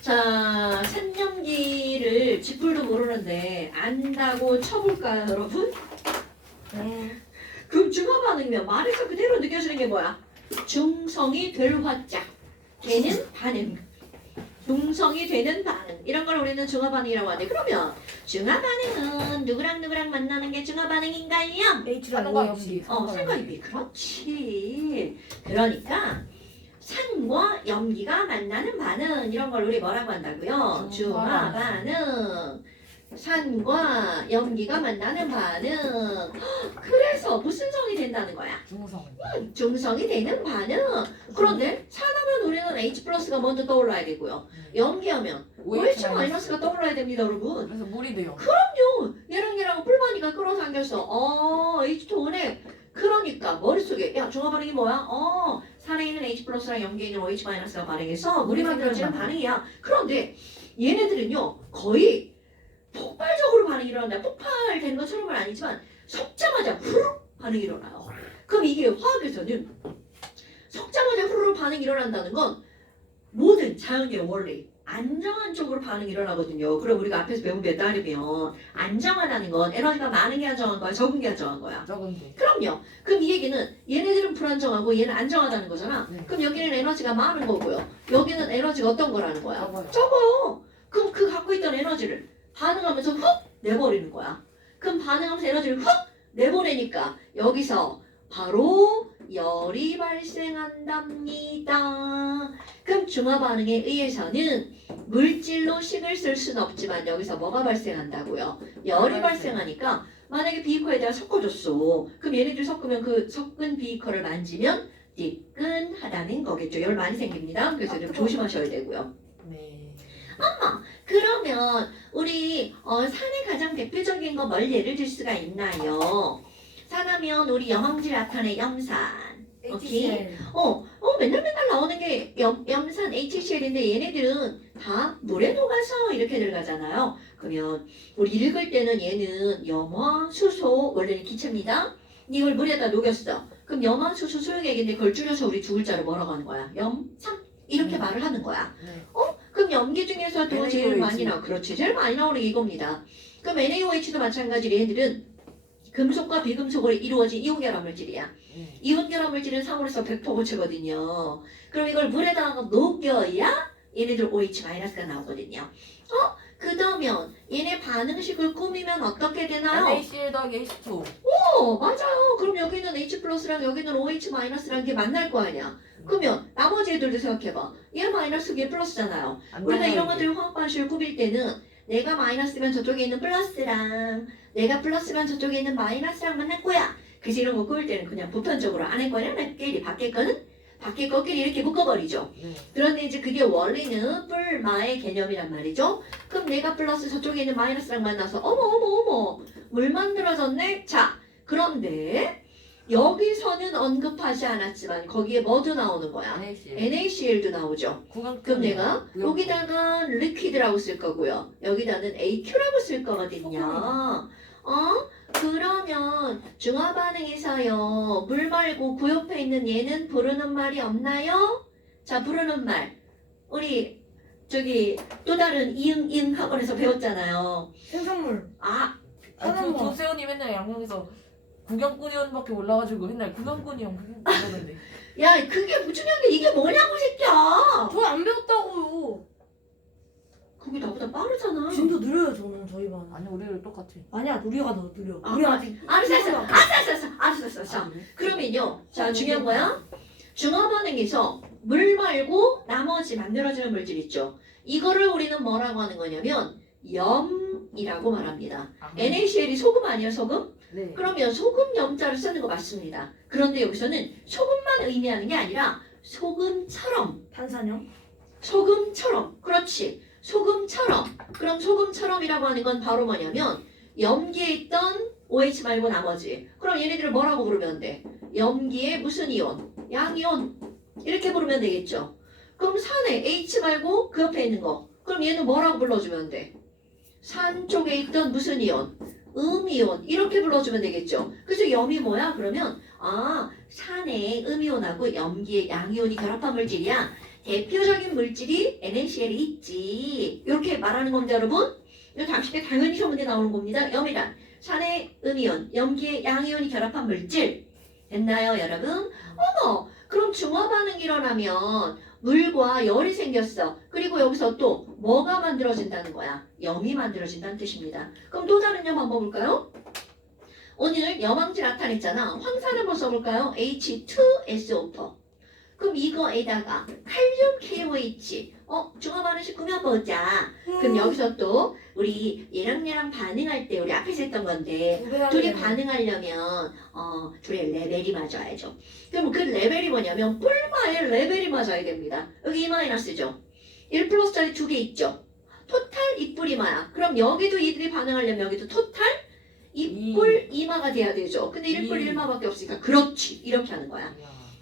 자, 산염기를 지풀도 모르는데 안다고 쳐볼까요, 여러분? 네. 그럼 중화 반응이면 말에서 그대로 느껴지는 게 뭐야? 중성이 될 화자. 걔는 반응. 중성이 되는 반응. 이런 걸 우리는 중화 반응이라고 하는데 그러면 중화 반응은 누구랑 누구랑 만나는 게 중화 반응인가요? H랑 산과 OH. 염기. 산과 염기. 그렇지. 그러니까 산과 염기가 만나는 반응 이런 걸 우리 뭐라고 한다고요? 중화 반응. 산과 염기가 만나는 반응. 그래서 무슨 성이 된다는 거야? 중성. 중성이 되는 반응. 그런데 산하면 우리는 H 플러스가 먼저 떠올라야 되고요. 염기하면 OH 마이너스가 떠올라야 됩니다, 여러분. 그래서 물이 돼요. 얘랑 뿔마니까 끌어당겨서 H2O 네. 그러니까 머릿속에 야 중화 반응이 뭐야? 산에 있는 H 플러스랑 염기에 있는 OH 마이너스가 반응해서 물이 만들어지는 반응이야. 그런데 얘네들은요 거의 폭발적으로 반응이 일어난다. 폭발되는 것처럼은 아니지만 섞자마자 후루룩 반응이 일어나요. 그럼 이게 화학에서는 섞자마자 후루룩 반응이 일어난다는 건 모든 자연의 원리 안정한 쪽으로 반응이 일어나거든요. 그럼 우리가 앞에서 배운 게 따르면 안정하다는 건 에너지가 많은 게 안정한 거야, 적은 게 안정한 거야. 적은 게. 그럼요. 그럼 이 얘기는 얘네들은 불안정하고 얘는 안정하다는 거잖아. 네. 그럼 여기는 에너지가 많은 거고요. 여기는 에너지가 어떤 거라는 거야? 적어요. 적어요. 그럼 그 갖고 있던 에너지를 반응하면서 훅 내버리는 거야. 그럼 반응하면서 에너지를 훅 내보내니까 여기서 바로 열이 발생한답니다. 그럼 중화 반응에 의해서는 물질로 식을 쓸 수는 없지만 여기서 뭐가 발생한다고요? 열이 발생하니까 만약에 비커에다가 섞어줬어. 그럼 얘네들 섞으면 그 섞은 비커를 만지면 뜨끈하다는 거겠죠. 열 많이 생깁니다. 그래서 좀 조심하셔야 되고요. 네. 그러면 우리 산의 가장 대표적인 거 뭘 예를 들 수가 있나요? 산하면 우리 염황질 나타내 염산. 오케이? HCl. 맨날 나오는 게 염산 HCl인데 얘네들은 다 물에 녹아서 이렇게 들어가잖아요. 그러면 우리 읽을 때는 얘는 염화, 수소, 원래는 기체입니다. 이걸 물에다 녹였어. 그럼 염화, 수소, 소용액인데 그걸 줄여서 우리 두 글자로 뭐라고 하는 거야? 염산? 이렇게 말을 하는 거야. 네. 그럼 염기 중에서도 제일 NaOH. 많이 그렇지. 제일 많이 나오는 게 이겁니다. 그럼 NaOH도 마찬가지로 얘들은 금속과 비금속으로 이루어진 이온결합 물질이야. 네. 이온결합 물질은 3월에서 100% 고체거든요. 그럼 이걸 물에다가 녹여야 얘네들 OH-가 나오거든요. 그러면 얘네 반응식을 꾸미면 어떻게 되나요? NaCl 더하기 H2O. 맞아요. 그럼 여기는 H 플러스랑 여기는 OH-랑 이게 만날 거 아니야. 그러면 나머지 애들도 생각해봐. 얘 마이너스, 얘 플러스잖아요. 우리가 이런 것들 화학 반식을 꾸밀 때는 내가 마이너스면 저쪽에 있는 플러스랑 내가 플러스면 저쪽에 있는 마이너스랑 만날 거야. 그래서 이런 거 꾸밀 때는 그냥 보편적으로 안에 거는 안끼리 밖에 거는 밖에 거끼리 이렇게 묶어버리죠. 네. 그런데 이제 그게 원리는 뿔마의 개념이란 말이죠. 그럼 내가 플러스 저쪽에 있는 마이너스랑 만나서 어머 물 만들어졌네. 자 그런데 여기서는 언급하지 않았지만 거기에 뭐도 나오는 거야? NaCl. NaCl도 나오죠. 그럼 내가 여기다가 리퀴드라고 쓸 거고요. 여기다는 AQ라고 쓸 거거든요. 그러면 중화 반응에서요. 물 말고 그 옆에 있는 얘는 부르는 말이 없나요? 자, 부르는 말. 우리 저기 또 다른 이응 학원에서 배웠잖아요. 생산물. 조세훈이 맨날 양양에서 구경꾼이 형밖에 몰라가지고 맨날 구경꾼이 형 그러는데. 야, 그게 중요한 게 이게 뭐냐고 새끼야. 저 안 배웠다고요. 그게 나보다 빠르잖아. 진도 느려요 저는 저희 반. 아니 우리를 똑같아. 아니야 우리가 더 느려. 아, 우리 아직 알았어. 그러면요. 자, 중요한 거야. 중화 반응에서 물 말고 나머지 만들어지는 물질 있죠. 이거를 우리는 뭐라고 하는 거냐면 염이라고 말합니다. NaCl이 소금 아니야, 소금? 네. 그러면 소금 염자를 쓰는 거 맞습니다. 그런데 여기서는 소금만 의미하는 게 아니라 소금처럼, 탄산염. 그렇지. 소금처럼. 그럼 소금처럼이라고 하는 건 바로 뭐냐면 염기에 있던 OH 말고 나머지. 그럼 얘네들을 뭐라고 부르면 돼? 염기에 무슨 이온? 양이온. 이렇게 부르면 되겠죠. 그럼 산에 H 말고 그 옆에 있는 거. 그럼 얘는 뭐라고 불러주면 돼? 산 쪽에 있던 무슨 이온? 음이온 이렇게 불러주면 되겠죠. 그래서 염이 뭐야? 그러면 산에 음이온하고 염기의 양이온이 결합한 물질이야. 대표적인 물질이 NaCl이 있지. 이렇게 말하는 겁니다, 여러분. 이거 다음 시간에 당연히 시험 문제 나오는 겁니다. 염이란 산의 음이온, 염기의 양이온이 결합한 물질. 됐나요, 여러분? 어머, 그럼 중화 반응이 일어나면 물과 열이 생겼어. 그리고 여기서 또 뭐가 만들어진다는 거야? 염이 만들어진다는 뜻입니다. 그럼 또 다른 염 한번 볼까요? 오늘 염황제 나타냈잖아. 황산 한번 써볼까요? H2SO4. 그럼 이거에다가 칼륨 KOH. 중화 반응식 꾸며 보자. 그럼 여기서 또 우리 얘랑 반응할 때 우리 앞에서 했던 건데 둘이 반응하려면 둘의 레벨이 맞아야죠. 그럼 그 레벨이 뭐냐면 뿔마의 레벨이 맞아야 됩니다. 여기 2-죠. 1 플러스짜리 2개 있죠. 토탈 2뿔2마야. 그럼 여기도 이들이 반응하려면 여기도 토탈 2뿔 2마가 돼야 되죠. 근데 1뿔 1마밖에 없으니까 그렇지. 이렇게 하는 거야.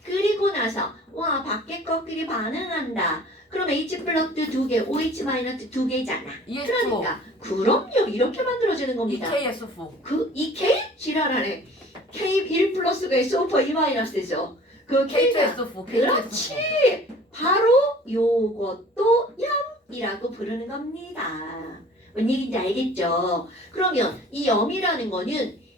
그리고 나서 와 밖에 것끼리 반응한다. 그럼 H 플러스 2개, OH 마이너스 2개잖아. 그러니까 그럼요. 이렇게 만들어지는 겁니다. EKS4. K? 지랄하네. K1 플러스가 SO4 2 마이너스죠. 그 K가 K2SO4. 그렇지. 바로 요것도 염이라고 부르는 겁니다. 뭔 얘기인지 알겠죠? 그러면 이 염이라는 거는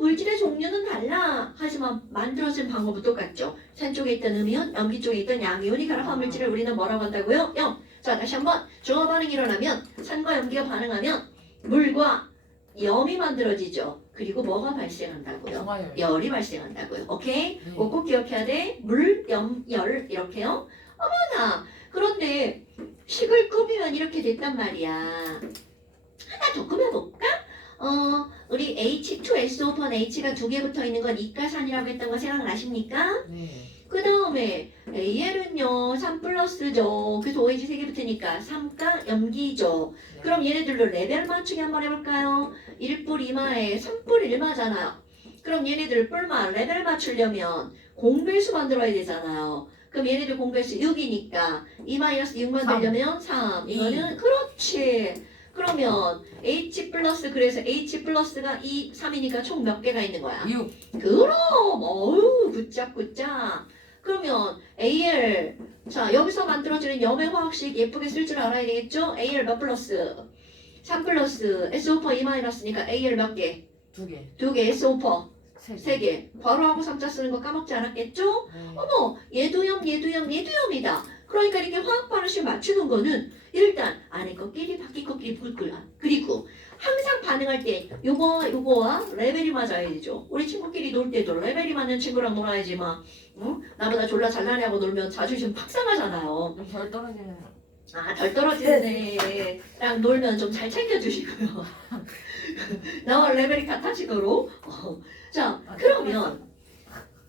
물질의 종류는 달라. 하지만 만들어진 방법은 똑같죠. 산 쪽에 있던 음이온, 염기 쪽에 있던 양이온이 결합한 물질을 우리는 뭐라고 한다고요? 염. 자, 다시 한번 중화 반응이 일어나면 산과 염기가 반응하면 물과 염이 만들어지죠. 그리고 뭐가 발생한다고요? 정화열. 열이 발생한다고요. 오케이? 네. 꼭 기억해야 돼. 물, 염, 열 이렇게요. 어머나. 그런데 식을 꾸미면 이렇게 됐단 말이야. 하나 더 꾸며볼까? 우리 H2SO4는 H가 2개 붙어 있는 건 이가산이라고 했던 거 생각나십니까? 네. 그 다음에 AL은요 3 플러스죠. 그래서 OH 3개 붙으니까 3가 염기죠. 그럼 얘네들로 레벨 맞추기 한번 해볼까요? 1뿔 2마에 3뿔 1마잖아요. 그럼 얘네들 뿔마 레벨 맞추려면 공배수 만들어야 되잖아요. 그럼 얘네들 공배수 6이니까 2-6 만들려면 3. 이거는 그렇지. 그러면 H 플러스 그래서 H 플러스가 2, 3이니까 총 몇 개가 있는 거야? 6. 그럼 어우 굿잡. 그러면 AL 자 여기서 만들어지는 염의 화학식 예쁘게 쓸 줄 알아야 되겠죠? AL 몇 플러스? 3 플러스 SO4 2 마이너스니까 AL 몇 개? 2개. 2개 SO4 3개. 3개 괄호하고 3자 쓰는 거 까먹지 않았겠죠? 네. 어머 얘도 염이다. 그러니까 이렇게 화학 반응식 맞추는 거는 일단 안에 것끼리 밖에 것끼리 붙을거야. 그리고 항상 반응할 때 요거와 레벨이 맞아야 되죠. 우리 친구끼리 놀 때도 레벨이 맞는 친구랑 놀아야지 막 나보다 졸라 잘나네 하고 놀면 자존심 팍 상하잖아요. 별 떨어지는. 덜 떨어지는 애랑 놀면 좀 잘 챙겨주시고요. 나와 레벨이 같아지도록. 자 그러면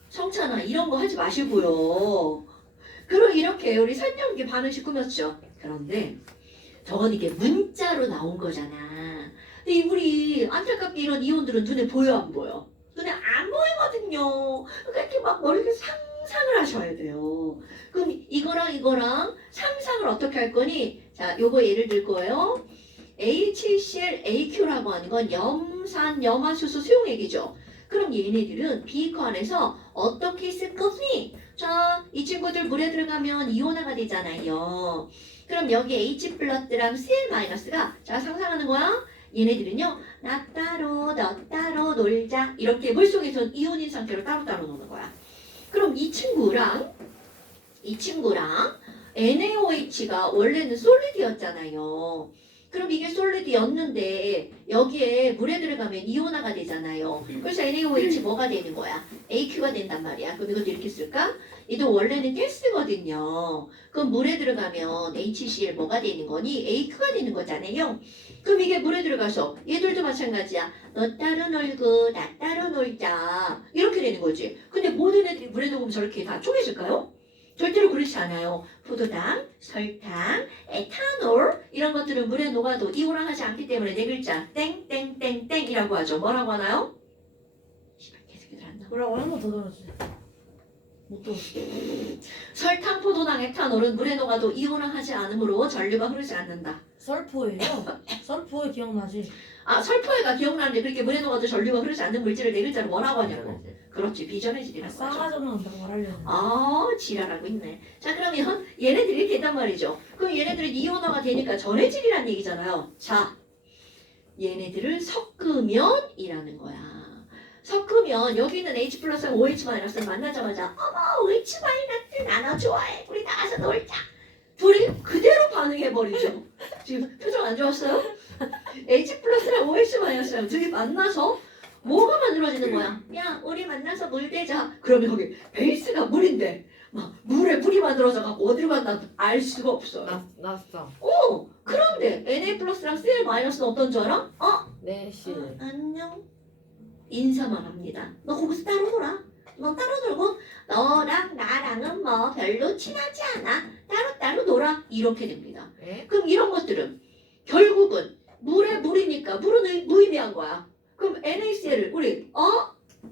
성찬아 이런 거 하지 마시고요. 그럼 이렇게 우리 산염기 반응식 꾸몄죠. 그런데 저건 이게 문자로 나온 거잖아. 근데 우리 안타깝게 이런 이온들은 눈에 보여 안 보여? 눈에 안 보이거든요. 그러니까 이렇게 막 머리를 상상을 하셔야 돼요. 그럼 이거랑 상상을 어떻게 할 거니? 자, 요거 예를 들 거예요. HCl, AQ라고 하는 건 염산, 염화수소 수용액이죠. 그럼 얘네들은 비커 안에서 어떻게 있을 거니? 자, 이 친구들 물에 들어가면 이온화가 되잖아요. 그럼 여기 H 플러스랑 Cl 마이너스가 자 상상하는 거야. 얘네들은요 나 따로 너 따로 놀자 이렇게 물속에서 이온인 상태로 따로따로 노는 거야. 그럼 이 친구랑 NaOH가 원래는 솔리드였잖아요. 그럼 이게 솔리드였는데 여기에 물에 들어가면 이온화가 되잖아요. 그래서 NaOH 뭐가 되는 거야? AQ가 된단 말이야. 그럼 이것도 이렇게 쓸까? 얘도 원래는 가스거든요. 그럼 물에 들어가면 HCl 뭐가 되는 거니? AQ가 되는 거잖아요. 그럼 이게 물에 들어가서 얘들도 마찬가지야. 너 따로 놀고 나 따로 놀자. 이렇게 되는 거지. 근데 모든 애들이 물에 녹으면 저렇게 다 쪼개질까요? 절대로 그렇지 않아요. 포도당, 설탕, 에탄올 이런 것들은 물에 녹아도 이온화하지 않기 때문에 네 글자 땡땡땡땡이라고 하죠. 뭐라고 하나요? 계속 안 나와. 뭐라고 한 번 더 들어주세요. 못 들었어. 설탕, 포도당, 에탄올은 물에 녹아도 이온화하지 않으므로 전류가 흐르지 않는다. 썰포예요. 썰포에 기억나지? 아, 설포에가 기억나는데 그렇게 물에 녹아도 전류가 흐르지 않는 물질을 네 글자로 뭐라고 하냐고. 그렇지, 비전해질이라고 하죠. 싸가지 없는 건다고 말하려는. 아, 지랄하고 있네. 자, 그러면 얘네들이 이렇게 있단 말이죠. 그럼 얘네들이 이온화가 되니까 전해질이란 얘기잖아요. 자, 얘네들을 섞으면이라는 거야. 섞으면 여기 있는 H 플러스랑 OH 마이너스를 만나자마자 어머 OH 마이너스 나너 좋아해 우리 나가서 놀자 둘이 그대로 반응해버리죠. 지금 표정 안 좋았어요? H 플러스랑 OH 마이너스랑 둘이 만나서 뭐가 만들어지는 거야? 야 우리 만나서 물 대자. 그러면 거기 베이스가 물인데 막 물에 물이 만들어져 갖고 어디로 갔나 알 수가 없어요. 났어. 그런데 Na 플러스랑 Cl 마이너스는 어떤 줄 알아? 네 씨. 안녕. 인사만 합니다. 너 거기서 따로 놀아. 너 따로 놀고 너랑 나랑은 뭐 별로 친하지 않아. 따로 놀아. 이렇게 됩니다. 예? 그럼 이런 것들은 결국은 물에 물이니까 물은 무의미한 거야. 그럼 NaCl을 우리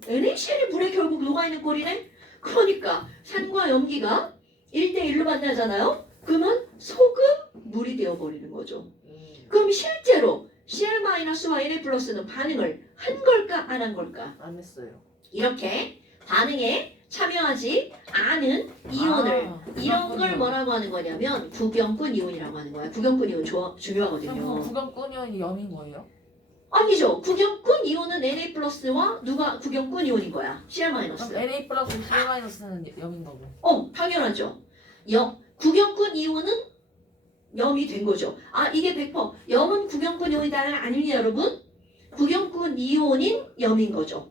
NaCl이 물에 결국 녹아있는 꼴이네. 그러니까 산과 염기가 1대1로 만나잖아요. 그러면 소금 물이 되어버리는 거죠. 그럼 실제로 Cl-와 Na+는 반응을 한 걸까 안 한 걸까? 안 했어요. 이렇게 반응에 참여하지 않은 이온을 이런 걸 뭐라고 하는 거냐면 구경꾼 이온이라고 하는 거야. 구경꾼 이온 중요하거든요. 구경꾼이 염인 거예요? 아니죠. 구경꾼 이온은 Na+와 누가 구경꾼 이온인 거야. Cl-. 그럼 Na 플러스 C 마이너스는 염인 거고. 당연하죠. 구경꾼 이온은 염이 된 거죠. 아 이게 100% 염은 구경꾼 이온이다 아니냐 여러분? 구경꾼 이온인 염인 거죠.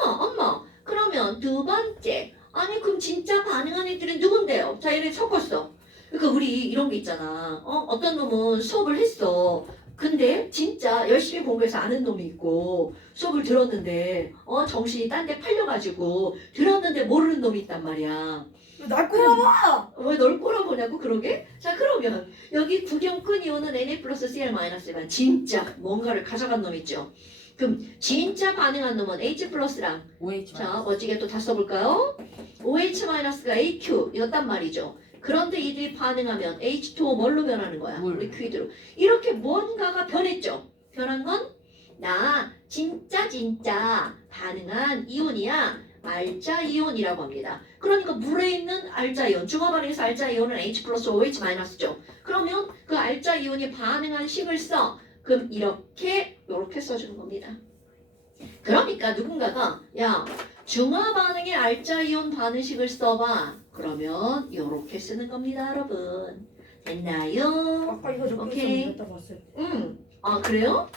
엄마 그러면 두 번째 아니 그럼 진짜 반응한 애들은 누군데요? 자 얘네 섞었어. 그러니까 우리 이런 게 있잖아. 어떤 놈은 수업을 했어. 근데 진짜 열심히 공부해서 아는 놈이 있고 수업을 들었는데 정신이 딴 데 팔려가지고 들었는데 모르는 놈이 있단 말이야. 날 꼬라봐! 왜 널 꼬라보냐고 그러게? 자 그러면 여기 구경꾼 이온은 Na 플러스 Cl-만 진짜 뭔가를 가져간 놈 있죠. 그럼 진짜 반응한 놈은 H 플러스랑 OH 자 마이너스. 멋지게 또 다 써볼까요? OH 마이너스가 AQ였단 말이죠. 그런데 이들이 반응하면 H2O 뭘로 변하는 거야? 물. 리퀴드로. 이렇게 뭔가가 변했죠. 변한 건 나 진짜 반응한 이온이야. 알자 이온이라고 합니다. 그러니까 물에 있는 알자 이온, 중화 반응에서 알자 이온은 H 플러스 OH 마이너스죠. 그러면 그 알자 이온이 반응한 식을 써. 그럼 이렇게 써주는 겁니다. 그러니까 누군가가 야 중화 반응의 알자 이온 반응식을 써봐. 그러면 이렇게 쓰는 겁니다, 여러분. 됐나요? 아까 이거 적혀 오케이. 있었는데 딱 봤어요. 아 그래요?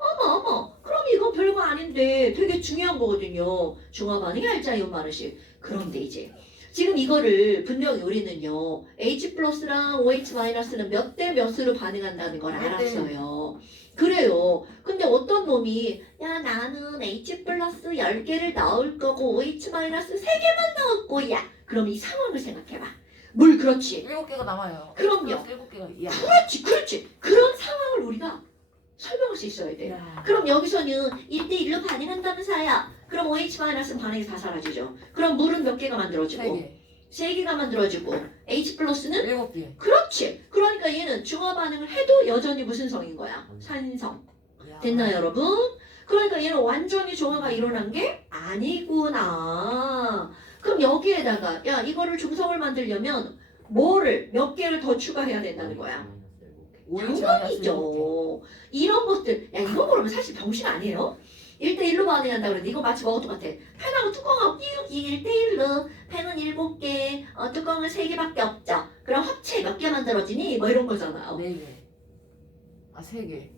어머 그럼 이건 별거 아닌데 되게 중요한 거거든요. 중화 반응의 알자 이온 반응식. 그런데 이제 지금 이거를 분명히 우리는요 H 플러스랑 OH 마이너스는 몇 대 몇으로 반응한다는 걸 알았어요. 그래요. 근데 어떤 놈이 야 나는 H 플러스 10개를 넣을 거고 OH 마이너스 3개만 넣을 거야. 그럼 이 상황을 생각해봐. 물 그렇지. 7개가 남아요. 그럼요. 7개가 야. 그렇지. 그런 상황을 우리가 설명할 수 있어야 돼. 야. 그럼 여기서는 1대1로 반응한다면서요. 그럼 OH 마이너스는 반응이 다 사라지죠. 그럼 물은 몇 개가 만들어지고 3개. 3개가 만들어지고 H 플러스는 7개. 그렇지. 그러니까 얘는 중화 반응을 해도 여전히 무슨 성인 거야? 산성. 야. 됐나요, 여러분? 그러니까 얘는 완전히 중화가 일어난 게 아니구나. 그럼 여기에다가 야 이거를 중성을 만들려면 뭐를 몇 개를 더 추가해야 된다는 거야? OH 마이너스 7개. 당연히죠. 이런 것들 야 이거 모르면 사실 병신 아니에요? 1대1로 반응한다 그랬는데 이거 마치 뭐가 똑같아. 펜하고 뚜껑하고 끼우기 1대1로 펜은 7개 뚜껑은 3개밖에 없죠. 그럼 합체 몇 개 만들어지니? 뭐 이런 거잖아요. 4개. 아 3개.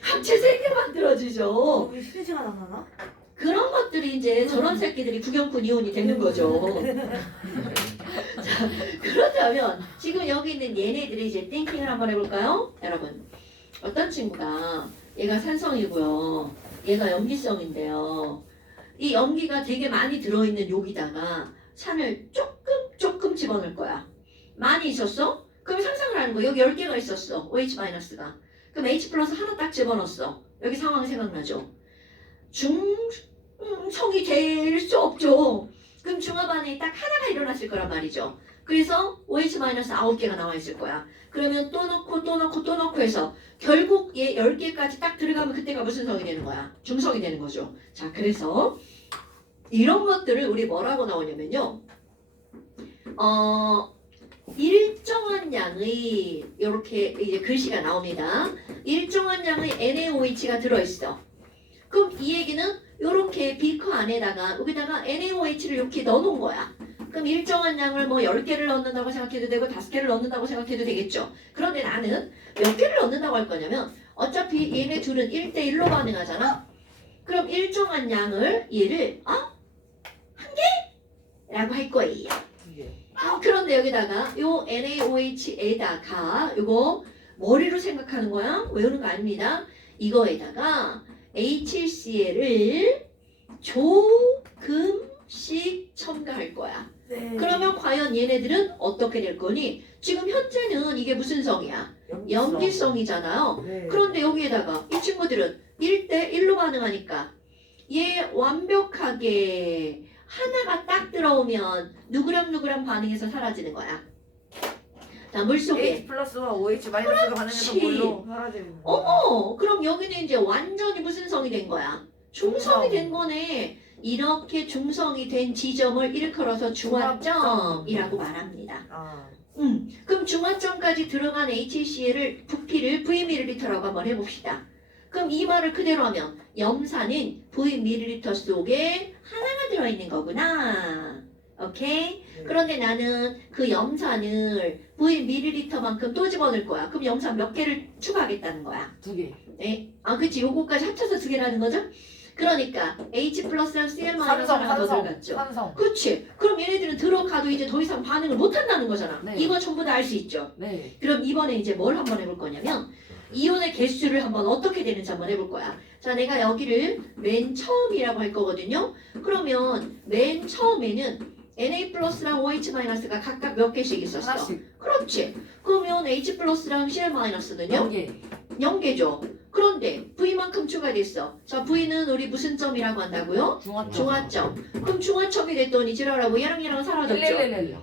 합체 3개 만들어지죠. 우리 쉬는 시간 안 하나? 그런 것들이 이제 저런 새끼들이 구경꾼 이온이 되는 거죠. 자, 그렇다면 지금 여기 있는 얘네들이 이제 띵킹을 한번 해볼까요? 여러분 어떤 친구가 얘가 산성이고요. 얘가 염기성인데요. 이 염기가 되게 많이 들어있는 여기다가 산을 조금 집어넣을 거야. 많이 있었어? 그럼 상상을 하는 거야. 여기 10개가 있었어. OH 마이너스가. 그럼 H 플러스 하나 딱 집어넣었어. 여기 상황이 생각나죠? 중성이 될 수 없죠. 그럼 중화 반응이 딱 하나가 일어났을 거란 말이죠. 그래서 OH 마이너스 9개가 나와 있을 거야. 그러면 또 넣고 또 넣고 또 넣고 해서 결국 얘 10개까지 딱 들어가면 그때가 무슨 성이 되는 거야? 중성이 되는 거죠. 자, 그래서 이런 것들을 우리 뭐라고 나오냐면요. 일정한 양의 이렇게 이제 글씨가 나옵니다. 일정한 양의 NaOH가 들어있어. 그럼 이 얘기는 이렇게 비커 안에다가 여기다가 NaOH를 이렇게 넣어놓은 거야. 그럼 일정한 양을 뭐 10개를 넣는다고 생각해도 되고 5개를 넣는다고 생각해도 되겠죠. 그런데 나는 몇 개를 넣는다고 할 거냐면 어차피 얘네 둘은 1대1로 반응하잖아. 그럼 일정한 양을 얘를 한 개라고 할 거예요. 그런데 여기다가 요 NaOH에다가 요거 머리로 생각하는 거야. 외우는 거 아닙니다. 이거에다가 HCl을 조금씩 첨가할 거야. 네. 그러면 과연 얘네들은 어떻게 될 거니? 지금 현재는 이게 무슨 성이야? 염기성이잖아요. 네. 그런데 여기에다가 이 친구들은 1대1로 반응하니까 얘 완벽하게 하나가 딱 들어오면 누구랑 반응해서 사라지는 거야. 자, 물속에 H 플러스와 OH 마이너스가 반응해서 뭘로 사라지는 거야? 그럼 여기는 이제 완전히 무슨 성이 된 거야? 중성이 된 거네. 이렇게 중성이 된 지점을 일컬어서 중화점이라고 말합니다. 아, 그럼 중화점까지 들어간 HCl을 부피를 Vml라고 한번 해봅시다. 그럼 이 말을 그대로 하면 염산은 Vml 속에 하나가 들어있는 거구나. 오케이? 네. 그런데 나는 그 염산을 Vml만큼 또 집어넣을 거야. 그럼 염산 몇 개를 추가하겠다는 거야. 2개. 네? 그치. 요거까지 합쳐서 2개라는 거죠? 그러니까 H 플러스랑 Cl 마이너스 하나가 더 들어갔죠. 산성. 그치. 그럼 얘네들은 들어가도 이제 더 이상 반응을 못 한다는 거잖아. 네. 이거 전부 다 알 수 있죠. 네. 그럼 이번에 이제 뭘 한번 해볼 거냐면 이온의 개수를 한번 어떻게 되는지 한번 해볼 거야. 자, 내가 여기를 맨 처음이라고 할 거거든요. 그러면 맨 처음에는 Na 플러스랑 OH 마이너스가 각각 몇 개씩 있었어? 하나씩. 그렇지. 그러면 H 플러스랑 Cl 마이너스는요? 0개. 0개죠. 그런데 V만큼 추가됐어. 자, V는 우리 무슨 점이라고 한다고요? 중화점. 중화점. 그럼 중화점이 됐더니 지랄하고 얘랑 사라졌죠. 11111.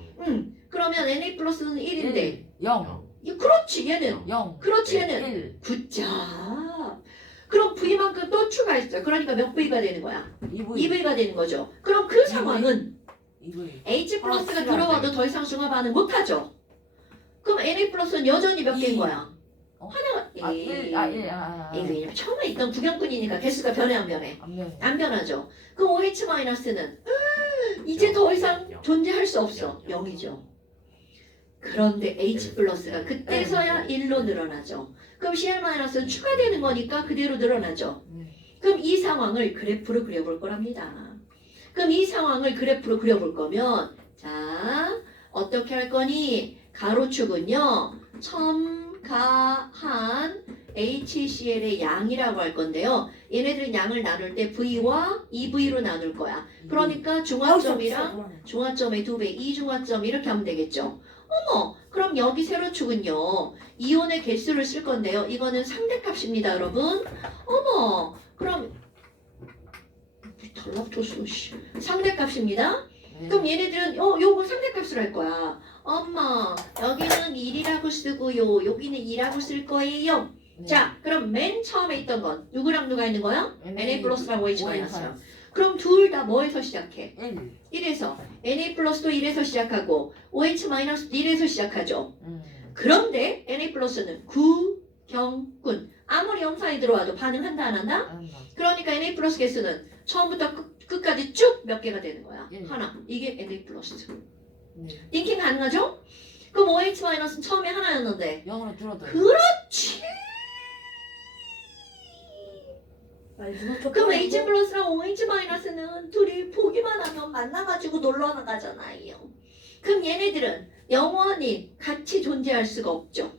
그러면 Na 플러스는 1인데 0. 그렇지 얘는 0. 그렇지 얘는 1. 굿자. 그럼 V만큼 또 추가했어. 그러니까 몇 V가 되는 거야? 2V. 2V가 되는 거죠. 그럼 그 상황은 2V. H 플러스가 시간 들어와도 더 이상 중화 반응 못하죠. 그럼 Na 플러스는 여전히 몇 개인 거야? 하나가 아, 1. 아, 1. 이게 왜냐면 처음에 있던 구경꾼이니까 개수가 변해 안 변해? 안면. 안 변하죠. 그럼 OH 마이너스는 이제 더 이상 존재할 수 없어. 0이죠. 그런데 H 플러스가 그때서야 1로 늘어나죠. 그럼 Cl 마이너스는 추가되는 거니까 그대로 늘어나죠. 그럼 이 상황을 그래프로 그려볼 거랍니다. 그럼 이 상황을 그래프로 그려볼 거면 자 어떻게 할 거니? 가로축은요 첨가한 HCl의 양이라고 할 건데요. 얘네들은 양을 나눌 때 V와 2V로 나눌 거야. 그러니까 중화점이랑 중화점의 2배, 이중화점 이렇게 하면 되겠죠. 어머, 그럼 여기 세로축은요. 이온의 개수를 쓸 건데요. 이거는 상대값입니다, 여러분. 어머, 그럼 달라붙었어, 씨. 상대값입니다. 그럼 얘네들은 요거 상대값을 할 거야. 엄마, 여기는 1이라고 쓰고요. 여기는 2라고 쓸 거예요. 자, 그럼 맨 처음에 있던 건 누구랑 누가 있는 거야? Na 플러스랑 OH 마이너스랑. 그럼 둘 다 뭐에서 시작해? 1에서. Na 플러스도 1에서 시작하고 OH 마이너스도 1에서 시작하죠. 그런데 Na 플러스는 구경꾼. 아무리 염산이 들어와도 반응한다 안 한다? 그러니까 Na 플러스 개수는 처음부터 끝까지 쭉 몇 개가 되는 거야? 하나. 이게 Na 플러스. 띵킹 가능하죠? 그럼 OH 마이너스는 처음에 하나였는데 0으로 줄어들어. 그렇지. 그럼 그럼 H 플러스랑 OH 마이너스는 둘이 보기만 하면 만나가지고 놀러 나가잖아요. 그럼 얘네들은 영원히 같이 존재할 수가 없죠.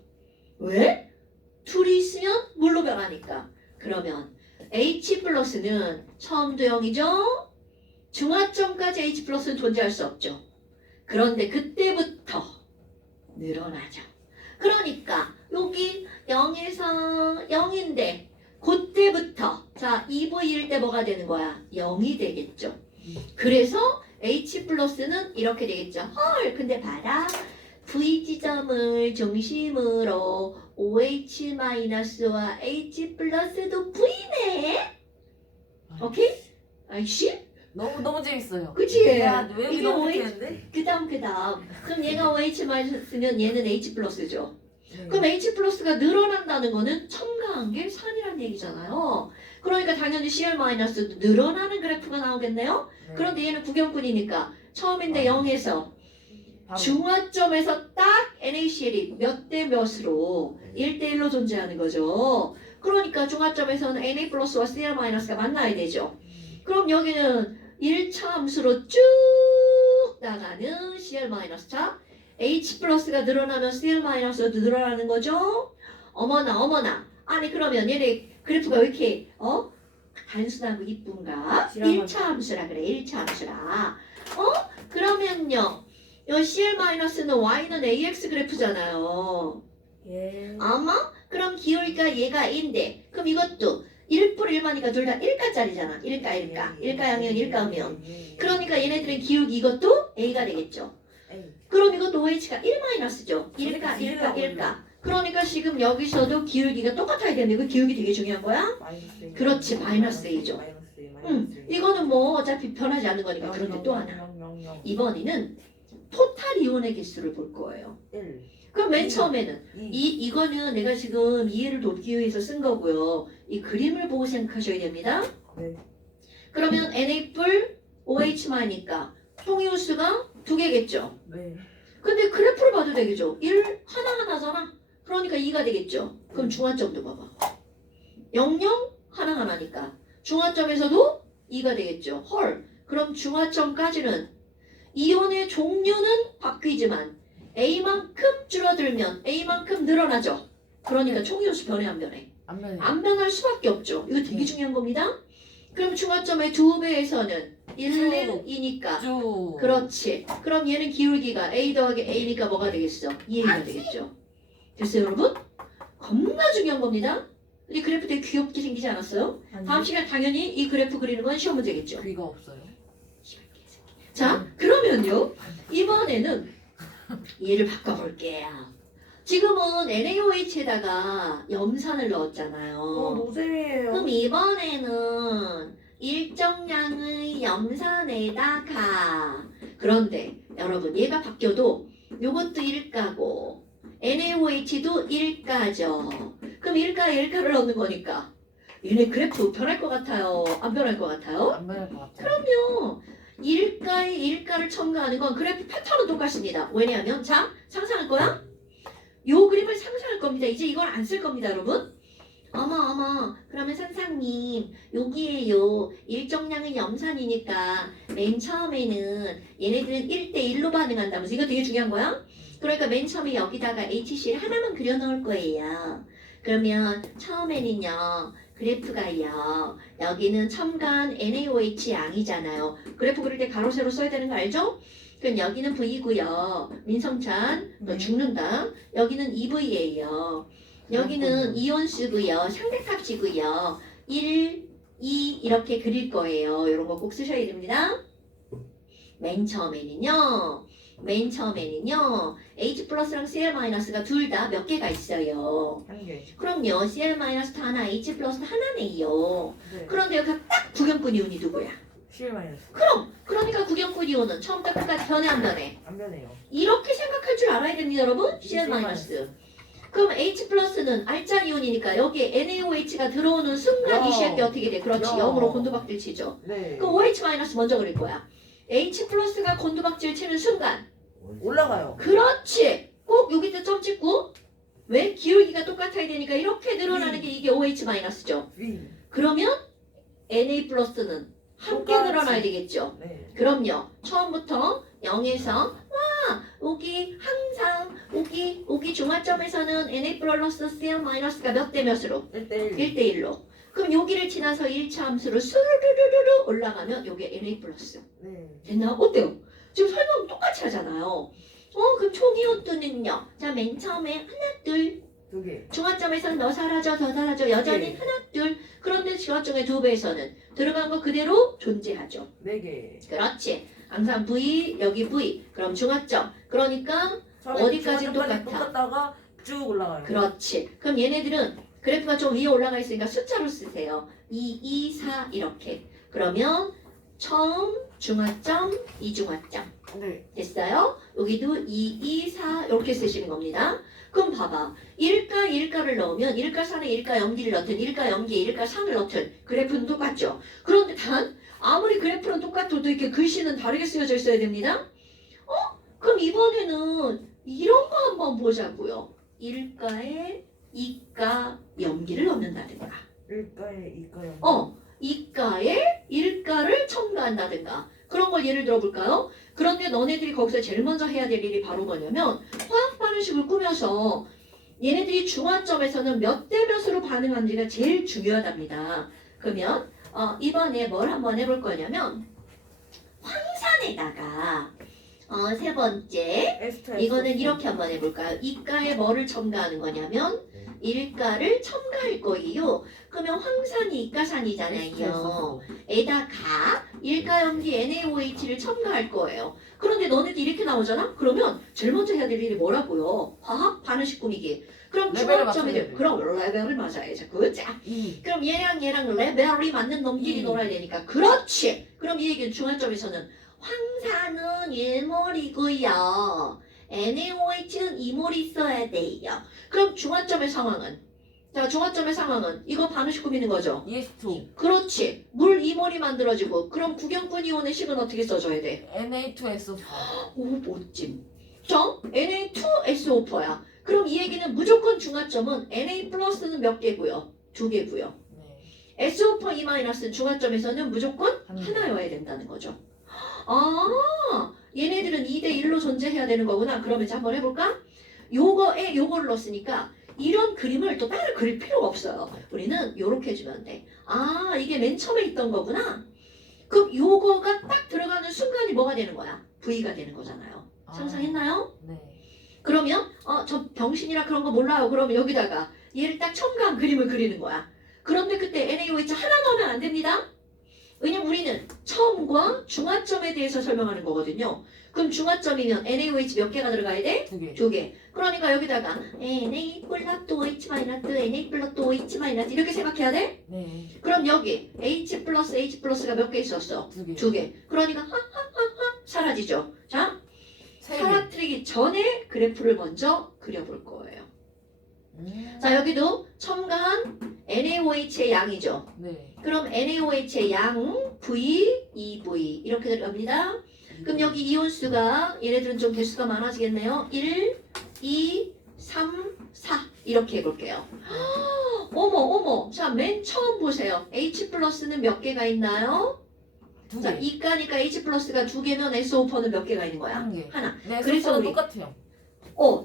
왜? 둘이 있으면 물로 변하니까. 그러면 H 플러스는 처음도 0이죠. 중화점까지 H 플러스는 존재할 수 없죠. 그런데 그때부터 늘어나죠. 그러니까 여기 0에서 0인데 그때부터 자 2V일 때 뭐가 되는 거야? 0이 되겠죠. 그래서 H 플러스는 이렇게 되겠죠. 헐, 근데 봐라. V 지점을 중심으로 OH 마이너스와 H 플러스도 V네. 오케이? 아이씨? 너무 재밌어요. 그치? 야, 왜 이게 너무 OH, 재밌는데? 그다음. 그럼 얘가 OH 마이너스면 얘는 H 플러스죠. 네. 그럼 H 플러스가 늘어난다는 거는 첨가한 게 산이란 얘기잖아요. 그러니까 당연히 Cl 마이너스도 늘어나는 그래프가 나오겠네요. 네. 그런데 얘는 구경꾼이니까 처음인데 0에서 바로. 중화점에서 딱 NaCl이 몇 대 몇으로 1대 1로 존재하는 거죠. 그러니까 중화점에서는 Na 플러스와 Cl 마이너스가 만나야 되죠. 그럼 여기는 1차 함수로 쭉 나가는 Cl 마이너스 차 H 플러스가 늘어나면 Cl 마이너스도 늘어나는 거죠. 어머나. 아니 그러면 얘네 그래프가 왜 이렇게 단순하고 이쁜가? 지랄하네. 1차 함수라 그래. 1차 함수라. 그러면요. 요 Cl 마이너스는 Y는 AX 그래프잖아요. 예. 아마? 그럼 기울기가 얘가 2인데 그럼 이것도 1 플 1마니까 둘 다 1가짜리잖아. 1가 양이면 1가 음이면. 그러니까 얘네들은 기울기 이것도 A가 되겠죠. 그럼 이것도 OH가 1 마이너스죠. 1가. 그러니까 지금 여기서도 기울기가 똑같아야 되는데 그 기울기 되게 중요한 거야? 그렇지, 마이너스 A죠. 이거는 뭐 어차피 변하지 않는 거니까. 그런데 또 하나. 이번에는 토탈 이온의 개수를 볼 거예요. 그럼 맨 처음에는 이거는 내가 지금 이해를 돕기 위해서 쓴 거고요. 이 그림을 보고 생각하셔야 됩니다. 네. 그러면 Na OH마니까 총이온수가 2개겠죠. 네. 근데 그래프를 봐도 되겠죠. 1 하나하나잖아. 그러니까 2가 되겠죠. 그럼 중화점도 봐봐. 0, 0 하나하나니까 중화점에서도 2가 되겠죠. 헐. 그럼 중화점까지는 이온의 종류는 바뀌지만 A만큼 줄어들면 A만큼 늘어나죠. 그러니까 총이온수 변해 안 변해? 안 변해. 안 변할 수밖에 없죠. 이거 되게 중요한 겁니다. 그럼 중화점의 2배에서는 1, 2니까 쭉. 그렇지. 그럼 얘는 기울기가 A 더하기 A니까 뭐가 되겠어? 2A가 되겠죠. 됐어요 여러분? 겁나 중요한 겁니다. 이 그래프 되게 귀엽게 생기지 않았어요? 다음 시간 당연히 이 그래프 그리는 건 시험 문제겠죠. 귀가 없어요. 자 그러면요. 이번에는 얘를 바꿔볼게요. 지금은 NaOH에다가 염산을 넣었잖아요. 노잼이에요. 그럼 이번에는 일정량의 염산에다가 그런데 여러분 얘가 바뀌어도 요것도 1가고 NaOH도 1가죠. 그럼 1가를 넣는 거니까 얘네 그래프 변할 것 같아요? 안 변할 것 같아요? 안 변할 것 같아요. 그럼요. 1가에 1가를 첨가하는 건 그래프 패턴은 똑같습니다. 왜냐하면 자 상상할 거야? 요 그림을 상상할 겁니다. 이제 이걸 안 쓸 겁니다 여러분. 어머 그러면 선생님 여기에요 일정량의 염산이니까 맨 처음에는 얘네들은 1대1로 반응한다면서 이거 되게 중요한 거야. 그러니까 맨 처음에 여기다가 HCl 하나만 그려 넣을 거예요. 그러면 처음에는요 그래프가요 여기는 첨가한 NaOH 양이잖아요. 그래프 그릴 때 가로 세로 써야 되는 거 알죠? 그럼 여기는 V고요. 민성찬 너 죽는다. 여기는 2V예요. 여기는 이온수고요. 상대값이고요. 1, 2 이렇게 그릴 거예요. 이런 거 꼭 쓰셔야 됩니다. 맨 처음에는요. H 플러스랑 Cl 마이너스가 둘 다 몇 개가 있어요. 한 개. 그럼요. Cl 마이너스도 하나, H 플러스도 하나네요. 네. 그런데 여기 딱 구경꾼 이온이 누구야? 실 마이너스. 그러니까 구경꾼 이온은 처음부터 끝까지 변해 안 변해? 안 변해요. 이렇게 생각할 줄 알아야 됩니다 여러분. Cl 마이너스. 그럼 H 플러스는 알짜 이온이니까 여기에 NaOH가 들어오는 순간 이 시약이 어떻게 돼? 그렇지. 0으로 곤두박질 치죠. 네. 그럼 OH 마이너스 먼저 그릴 거야. H 플러스가 곤두박질 치는 순간 올라가요. 그렇지. 꼭 여기다 점 찍고 왜? 기울기가 똑같아야 되니까 이렇게 늘어나는 게 이게 OH 마이너스죠. V. 그러면 Na 플러스는 함께 똑같이. 늘어나야 되겠죠. 네. 그럼요. 처음부터 0에서 여기 항상 여기 중화점에서는 Na 플러스 Cl 마이너스가 몇 대 몇으로? 1대1. 1대1로. 그럼 여기를 지나서 1차 함수로 스르르르르 올라가면 여기 Na 플러스. 네. 됐나? 어때요? 지금 설명 똑같이 하잖아요. 그럼 총이온도는요. 자, 맨 처음에 하나, 둘. 2개. 중화점에서는 너 사라져, 더 사라져. 여전히 네. 하나, 둘. 그런데 중화점의 2배에서는 들어간 거 그대로 존재하죠. 4개. 그렇지. 항상 V, 여기 V. 그럼 중화점. 그러니까 어디까지 똑같아? 똑같다가 쭉 올라가요. 그렇지. 그럼 얘네들은 그래프가 좀 위에 올라가 있으니까 숫자로 쓰세요. 2, 2, 4 이렇게. 그러면 처음 중화점, 이중화점. 네. 됐어요? 여기도 2, 2, 4 이렇게 쓰시는 겁니다. 그럼 봐봐. 1가 넣으면 1가 4에 1가 0기를 넣든 1가 0기에 1가 3을 넣든 그래프는 똑같죠. 그런데 단 아무리 그래프는 똑같아도 이렇게 글씨는 다르게 쓰여져 있어야 됩니다. 그럼 이번에는 이런 거 한번 보자고요. 1가에 2가 0기를 넣는다든가. 일가에 이가요. 이가에 1가를 첨가한다든가. 그런 걸 예를 들어 볼까요? 그런데 너네들이 거기서 제일 먼저 해야 될 일이 바로 뭐냐면 화학 반응식을 꾸며서 얘네들이 중화점에서는 몇 대 몇으로 반응하는지가 제일 중요하답니다. 그러면 이번에 뭘 한번 해볼 거냐면 황산에다가 세 번째 에스터. 이거는 이렇게 한번 해볼까요? 이가에 뭐를 첨가하는 거냐면 일가를 첨가할 거예요. 그러면 황산이 이가산이잖아요. 에다가 일가염기 NaOH를 첨가할 거예요. 그런데 너네들 이렇게 나오잖아? 그러면 제일 먼저 해야 될 일이 뭐라고요? 화학 반응식 꾸미기. 그럼 레벨을 중학점이 맞춰야 돼. 돼. 그럼 레벨을 맞아야지. 그죠? 이. 그럼 얘랑 레벨이 맞는 놈끼리 놀아야 되니까. 그렇지. 그럼 이 얘기는 중학점에서는 황산은 1몰이고요. NaOH는 2몰 있어야 돼요. 그럼 중화점의 상황은? 자, 중화점의 상황은 이거 반응식 꾸미는 거죠. ES2. 그렇지. 물 2몰이 만들어지고 그럼 구경꾼 이온의 식은 어떻게 써줘야 돼? Na2SO4. 오, 멋짐. 저 Na2SO4야. 그럼 이 얘기는 무조건 중화점은 Na 플러스는 몇 개고요? 2개고요. 네. SO4 E-는 중화점에서는 무조건 한 개. 하나여야 된다는 거죠. 아, 얘네들은 2대1로 존재해야 되는 거구나. 그러면 이제 한번 해볼까? 요거에 요거를 넣었으니까 이런 그림을 또 따로 그릴 필요가 없어요. 우리는 요렇게 해주면 돼. 아, 이게 맨 처음에 있던 거구나. 그럼 요거가 딱 들어가는 순간이 뭐가 되는 거야? V가 되는 거잖아요. 상상했나요? 네. 그러면 저 병신이라 그런 거 몰라요. 그러면 여기다가 얘를 딱 첨가한 그림을 그리는 거야. 그런데 그때 NaOH 하나 넣으면 안 됩니다. 왜냐면 우리는 처음과 중화점에 대해서 설명하는 거거든요. 그럼 중화점이면 NaOH 몇 개가 들어가야 돼? 2개. 2개. 그러니까 여기다가 Na 플러스 OH 마이너스 Na 플러스 OH 마이너스 이렇게 생각해야 돼? 네. 그럼 여기 H 플러스가 몇 개 있었어? 2개. 2개. 그러니까 하하하하 사라지죠. 자, 3개. 사라뜨리기 전에 그래프를 먼저 그려볼 거예요. 자, 여기도 첨가한 NaOH의 양이죠. 네. 그럼 NaOH의 양 V, 2V 이렇게 들어갑니다. 그럼 여기 이온수가 얘네들은 좀 개수가 많아지겠네요. 1, 2, 3, 4 이렇게 해볼게요. 어머 자, 맨 처음 보세요. H 플러스는 몇 개가 있나요? 2개. 자, 이가니까 H 플러스가 2개면 SO4는 몇 개가 있는 거야? 1개. 하나. 네, 그래서 그래서 우리- 똑같아요.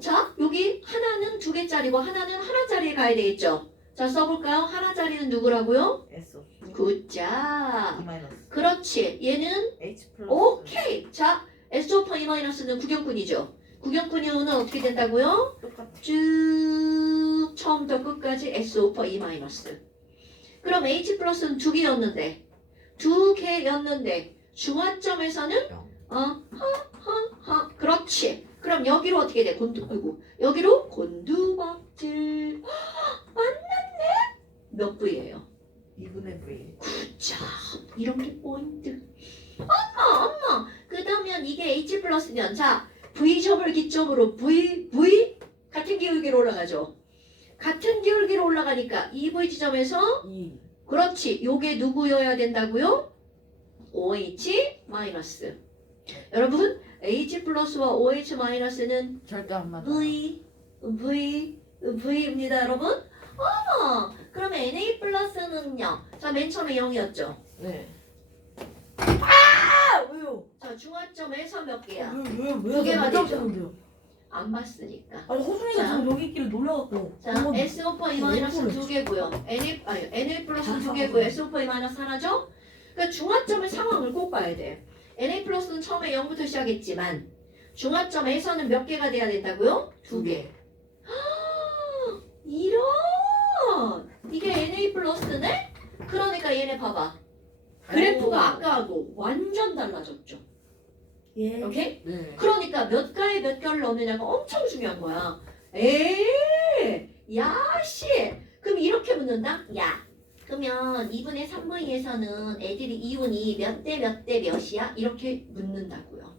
자, 여기 하나는 2개짜리고 하나는 하나짜리에 가야 되겠죠? 자, 써볼까요? 하나짜리는 누구라고요? SO. 굿자. E- 그렇지. 얘는 H 플러스. 오케이. 자, SO4 E-는 구경꾼이죠. 구경꾼 이온은 어떻게 된다고요? 똑같아. 쭉 처음부터 끝까지 SO4 E-. 그럼 H 플러스는 2개였는데 2개였는데 중화점에서는 그렇지. 그럼 여기로 어떻게 돼? 여기로 곤두박질. 맞났네. 몇 V예요? 2분의 V. 자, 이런 게 포인트. 엄마. 그러면 이게 H 플러스면 자, V점을 기점으로 V 같은 기울기로 올라가죠. 같은 기울기로 올라가니까 이 V 지점에서 2. 그렇지. 요게 누구여야 된다고요? OH 마이너스. 여러분, H 플러스와 OH 마이너스는 절대 안 맞아. V입니다, 여러분. 그러면 Na 플러스는요. 자, 맨 처음에 0이었죠. 네. 왜요? 자, 중화점에서 몇 개야? 왜? 두 개가 되죠. 되죠. 안 봤으니까. 아니 호준이가 자. 지금 여기 있길래 놀라갖고. 자, SO4 E-는 2개고요. Na 플러스는 2개고요. SO4 E- 하나죠? 그러니까 중화점의 상황을 꼭 봐야 돼. Na 플러스는 처음에 0부터 시작했지만 중화점에서는 몇 개가 돼야 된다고요? 2개. 이런! 이게 Na 플러스네? 그러니까 얘네 봐봐. 그래프가 아까하고 완전 달라졌죠. 예. 오케이? 네. 그러니까 몇 가에 몇 가를 넣느냐가 엄청 중요한 거야. 야씨. 그럼 이렇게 묻는다? 야. 그러면 2분의 3분위에서는 애들이 이온이 몇 대 몇 대 몇이야? 이렇게 묻는다고요.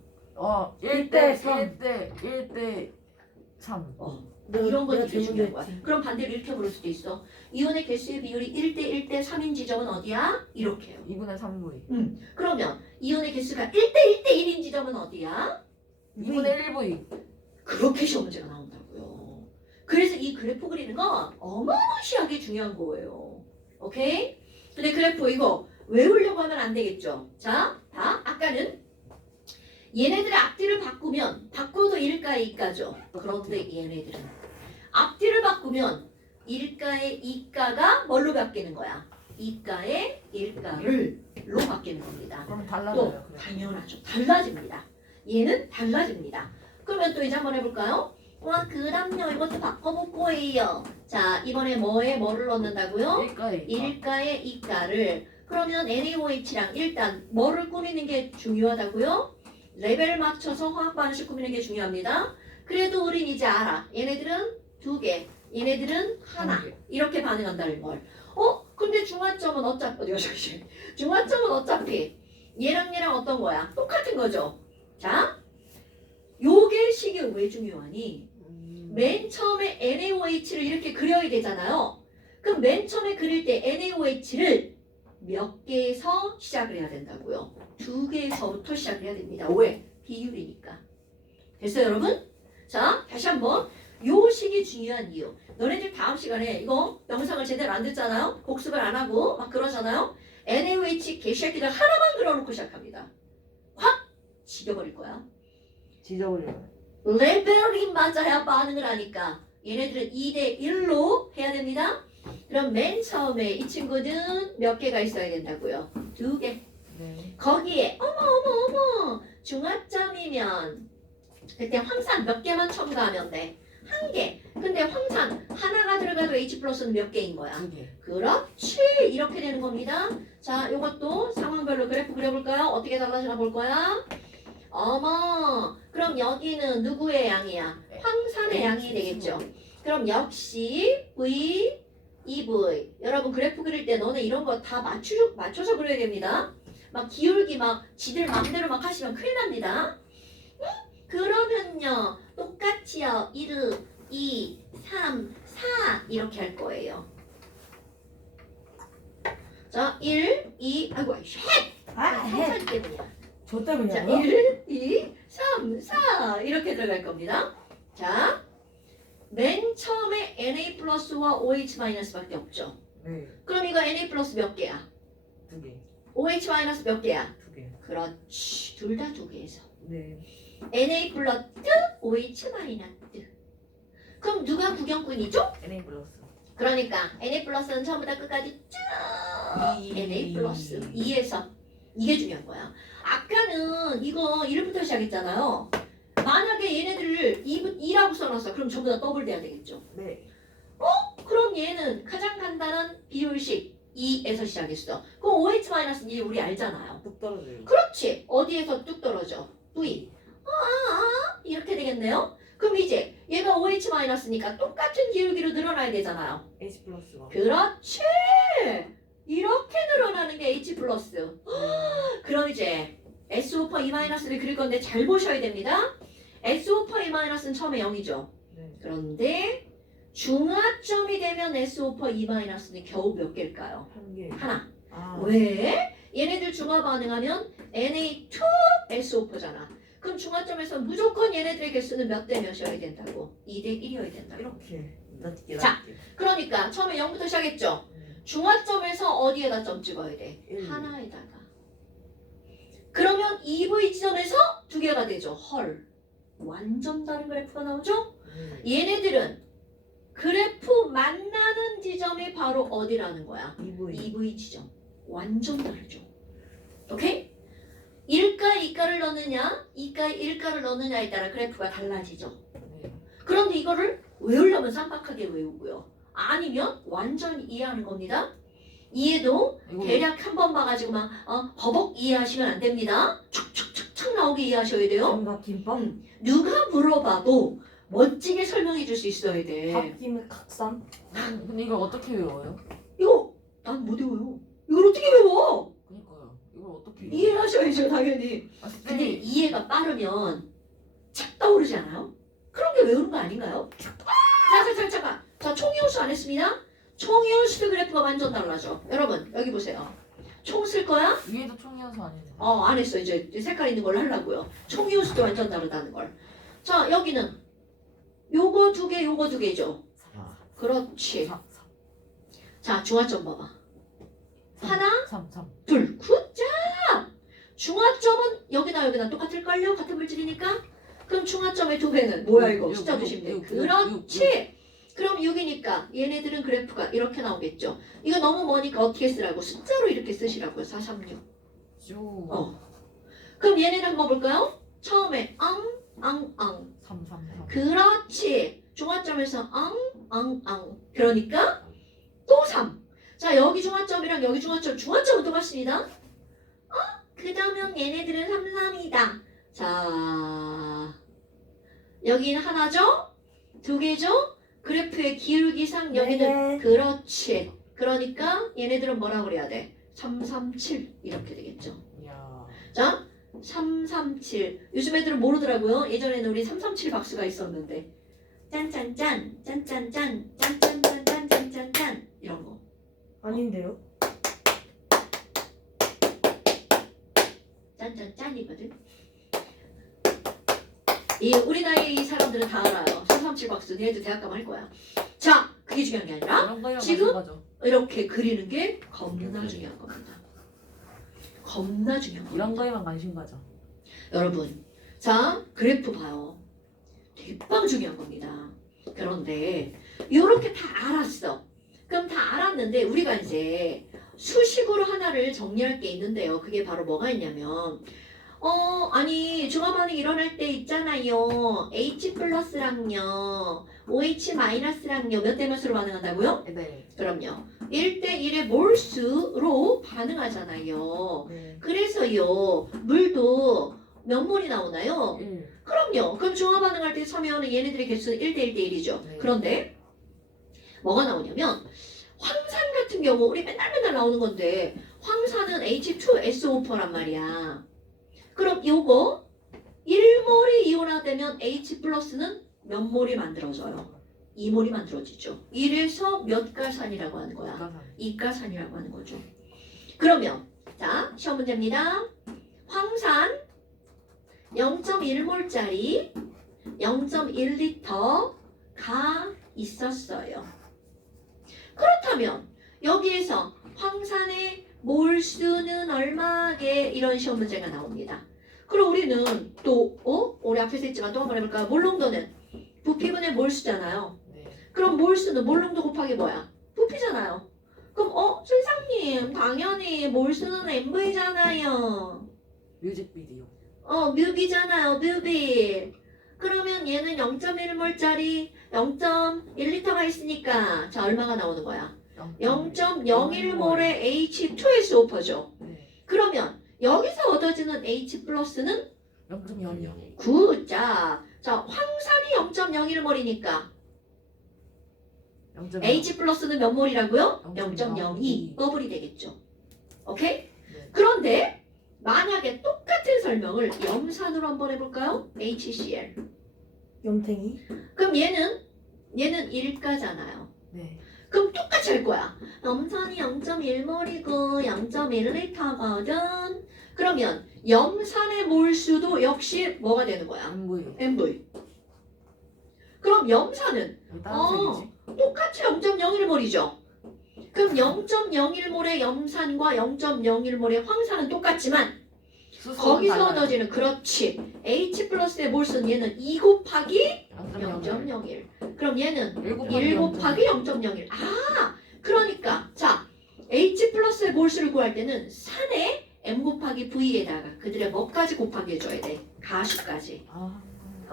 1대 3. 1대 3. 이런 건 내가 되게 중요한 거야. 질문했지. 그럼 반대로 이렇게 부를 수도 있어. 이온의 개수의 비율이 1대 1대 3인 지점은 어디야? 이렇게요. 2분의 3V. 그러면 이온의 개수가 1대 1대 1인 지점은 어디야? 2분의 1V. 그렇게 시험 문제가 나온다고요. 그래서 이 그래프 그리는 건 어마무시하게 중요한 거예요. 오케이? 근데 그래프 이거 외우려고 하면 안 되겠죠. 자, 봐. 아까는 얘네들의 앞뒤를 바꿔도 1가에 2가죠. 그런데 얘네들은 앞뒤를 바꾸면 1가에 2가가 뭘로 바뀌는 거야? 2가에 1가를로 바뀌는 겁니다. 그럼 또 달라져요. 그래. 당연하죠. 달라집니다. 얘는 달라집니다. 그러면 또 이제 한번 해볼까요? 그다음요 이것도 바꿔볼 거예요. 자, 이번에 뭐를 넣는다고요? 1가에 1가에 2가를. 그러면 NaOH랑 일단 뭐를 꾸미는 게 중요하다고요? 레벨 맞춰서 화학 반응식 꾸미는 게 중요합니다. 그래도 우린 이제 알아. 얘네들은 2개, 얘네들은 하나. 이렇게 반응한다는 걸. 근데 중화점은 어차피 얘랑 어떤 거야? 똑같은 거죠. 자, 요게 식이 왜 중요하니? 맨 처음에 NaOH를 이렇게 그려야 되잖아요. 그럼 맨 처음에 그릴 때 NaOH를 몇 개에서 시작을 해야 된다고요? 2개에서부터 시작을 해야 됩니다. 왜? 비율이니까. 됐어요, 여러분? 자, 다시 한번. 요 식이 중요한 이유. 너네들 다음 시간에 이거 영상을 제대로 안 듣잖아요? 복습을 안 하고 막 그러잖아요? NaOH 개새끼들 하나만 그려놓고 시작합니다. 확! 지겨버릴 거야. 지저분해요. 레벨이 맞아야 반응을 하니까 얘네들은 2대 1로 해야 됩니다. 그럼 맨 처음에 이 친구는 몇 개가 있어야 된다고요? 2개. 네. 거기에 어머 중화점이면 그때 황산 몇 개만 첨가하면 돼. 1개. 근데 황산 하나가 들어가도 H 플러스는 몇 개인 거야? 2개. 그렇지. 이렇게 되는 겁니다. 자, 요것도 상황별로 그래프 그려볼까요? 어떻게 달라지나 볼 거야? 어머. 그럼 여기는 누구의 양이야? 황산의 양이 되겠죠. 그럼 역시 V, 2V. 여러분 그래프 그릴 때 너네 이런 거 다 맞춰서 그려야 됩니다. 막 기울기 막 지들 마음대로 막 하시면 큰일 납니다. 응? 그러면요. 똑같이요. 1, 2, 3, 4 이렇게 할 거예요. 자, 1, 2, 아이고, 쉣! 성찰 때문이야. 저 때문이야. 자, 1, 2, 3, 4 이렇게 들어갈 겁니다. 자, 맨 처음에 Na 플러스와 OH 마이너스밖에 없죠. 네. 그럼 이거 Na 플러스 몇 개야? 2개. OH 마이너스 몇 개야? 2개. 그렇지. 둘 다 2개에서. 네. Na 플러스 OH 마이너스. 그럼 누가 구경꾼이죠? NA 플러스. 그러니까 Na 플러스는 처음부터 끝까지 쭉 Na 플러스 2에서 이게 중요한 거야. 아까는 이거 1부터 시작했잖아요. 만약에 얘네들을 2라고 써놨어. 그럼 전부 다 더블 돼야 되겠죠. 네. 그럼 얘는 가장 간단한 비율식 2에서 시작했어. 그럼 OH-는 이제 우리 알잖아요. 뚝 떨어져요. 그렇지. 어디에서 뚝 떨어져? V. 이렇게 되겠네요. 그럼 이제 얘가 OH-니까 똑같은 기울기로 늘어나야 되잖아요. H 플러스가. 그렇지. 이렇게 늘어나는 게 H 플러스. 그럼 이제 SO2-를 그릴 건데 잘 보셔야 됩니다. SO2-는 처음에 0이죠. 네. 그런데 중화점이 되면 SO2-는 겨우 몇 개일까요? 1개. 하나. 아. 왜? 얘네들 중화 반응하면 Na2SO4잖아. 그럼 중화점에서 무조건 얘네들의 개수는 몇 대 몇이어야 된다고? 2대 1이어야 된다고. 이렇게. 낮게 자. 낮게. 그러니까 처음에 0부터 시작했죠. 네. 중화점에서 어디에다 점 찍어야 돼? 1. 하나에다가. 그러면 2V 지점에서 2개가 되죠. 헐. 완전 다른 그래프가 나오죠? 네. 얘네들은 그래프 만나는 지점이 바로 어디라는 거야? 2V. 2V 지점. 완전 다르죠. 오케이? 1가에 2가를 넣느냐, 2가에 1가를 넣느냐에 따라 그래프가 달라지죠. 네. 그런데 이거를 외우려면 쌈박하게 외우고요. 아니면 완전히 이해하는 겁니다. 이해도 이거 대략 한 번 봐가지고 막 버벅 이해하시면 안 됩니다. 촉촉촉촉 나오게 이해하셔야 돼요. 삼각김밥? 누가 물어봐도 멋지게 설명해 줄 수 있어야 돼. 밥김의 각삼? 근데 이걸 어떻게 외워요? 이거 난 못 외워요. 이걸 어떻게 외워? 그니까요. 이걸 어떻게 외워요? 이해하셔야죠, 당연히. 아, 근데 쌤이 이해가 빠르면 착 떠오르지 않아요? 그런 게 외우는 거 아닌가요? 잠깐. 저 총이호수 안 했습니다. 총이호수도 그래프가 완전 달라져. 여러분 여기 보세요. 총 쓸 거야? 위에도 총이어서 아니네. 안 했어. 이제 색깔 있는 걸로 하려고요. 총이호수도 완전 다르다는 걸. 자 여기는 요거 두 개, 요거 두 개죠. 그렇지. 3, 자 중화점 봐봐. 하나, 3. 둘, 굿자. 중화점은 여기나 똑같을걸요? 같은 물질이니까. 그럼 중화점의 두 배는 뭐야 이거? 숫자 주시면 돼. 그렇지. 그럼 6이니까 얘네들은 그래프가 이렇게 나오겠죠. 이거 너무 머니까 어떻게 쓰라고? 숫자로 이렇게 쓰시라고요. 4, 3, 6. 쭉. 그럼 얘네는 한번 볼까요? 처음에 앙. 3. 그렇지. 중화점에서 앙. 그러니까 또 3. 자 여기 중화점이랑 여기 중화점은 똑같습니다. 그러면 얘네들은 3, 3이다. 자 여기는 하나죠? 두 개죠? 그래프의 기울기상 여기는 네. 그렇지. 그러니까 얘네들은 뭐라고 그래야 돼? 3, 3, 7 이렇게 되겠죠. 이야. 자 3, 3, 7 요즘 애들은 모르더라고요. 예전에는 우리 3, 3, 7 박스가 있었는데 짠짠짠 이런 거 아닌데요? 짠짠짠이거든. 이 우리 나이 사람들은 다 알아요. 3, 3, 7 박스 얘네들 대학 가면 할 거야. 자 그게 중요한 게 아니라 이런 거랑 지금? 마찬가지죠. 이렇게 그리는 게 겁나 중요한 겁니다. 겁나 중요한 겁니다. 이런 거에만 관심 가져. 여러분, 자 그래프 봐요. 대빵 중요한 겁니다. 그런데 이렇게 다 알았어. 그럼 다 알았는데 우리가 이제 수식으로 하나를 정리할 게 있는데요. 그게 바로 뭐가 있냐면 아니 중화 반응이 일어날 때 있잖아요. H 플러스랑요 OH 마이너스랑요 몇 대 몇으로 반응한다고요? 네. 그럼요. 1대1의 몰수로 반응하잖아요. 네. 그래서요 물도 몇 몰이 나오나요? 1. 그럼요. 그럼 중화 반응할 때 참여하는 얘네들의 개수는 1대1대1이죠. 네. 그런데 뭐가 나오냐면 황산 같은 경우 우리 맨날 나오는 건데 황산은 H2SO4란 말이야. 그럼 요거 1몰이 이온화되면 H 플러스는 몇 몰이 만들어져요? 2몰이 만들어지죠. 이래서 몇 가산이라고 하는 거야? 가산. 이가산이라고 하는 거죠. 그러면 자 시험 문제입니다. 황산 0.1몰짜리 0.1리터가 있었어요. 그렇다면 여기에서 황산의 몰수는 얼마게 이런 시험 문제가 나옵니다. 그럼 우리는 또 우리 앞에서 했지만 또 한번 해볼까요? 몰농도는 부피분의 몰수잖아요. 네. 그럼 몰수는 몰농도 곱하기 뭐야? 부피잖아요. 그럼 선생님 당연히 몰수는 MV잖아요. 뮤직비디오. 뮤비잖아요. 뮤비. 그러면 얘는 0.1몰짜리 0.1리터가 있으니까 자 얼마가 나오는 거야? 0.01몰의 H2SO4죠. 네. 그러면 여기서 얻어지는 H 플러스는 0.00. 9. 자 황산이 0.01몰이니까 0.0. H 플러스는 몇 몰이라고요? 0.02. 0.02 버블이 되겠죠. 오케이? 네. 그런데 만약에 똑같은 설명을 염산으로 한번 해볼까요? HCl. 염탱이? 그럼 얘는 1가잖아요. 네. 그럼 똑같이 할 거야. 염산이 0.1몰이고 0.1리터거든. 그러면 염산의 몰수도 역시 뭐가 되는 거야? MV. MV. 그럼 염산은 다른 색이지? 똑같이 0.01몰이죠. 그럼 0.01몰의 염산과 0.01몰의 황산은 똑같지만 수소는 거기서 달라요. 얻어지는 그렇지. H 플러스의 몰수는 얘는 2 곱하기 0.01. 0.01. 그럼 얘는 1 1 곱하기 0.01. 그러니까 자 H 플러스의 몰수를 구할 때는 산의 M 곱하기 V에다가 그들의 뭐까지 곱하기 해줘야 돼? 가수까지. 아.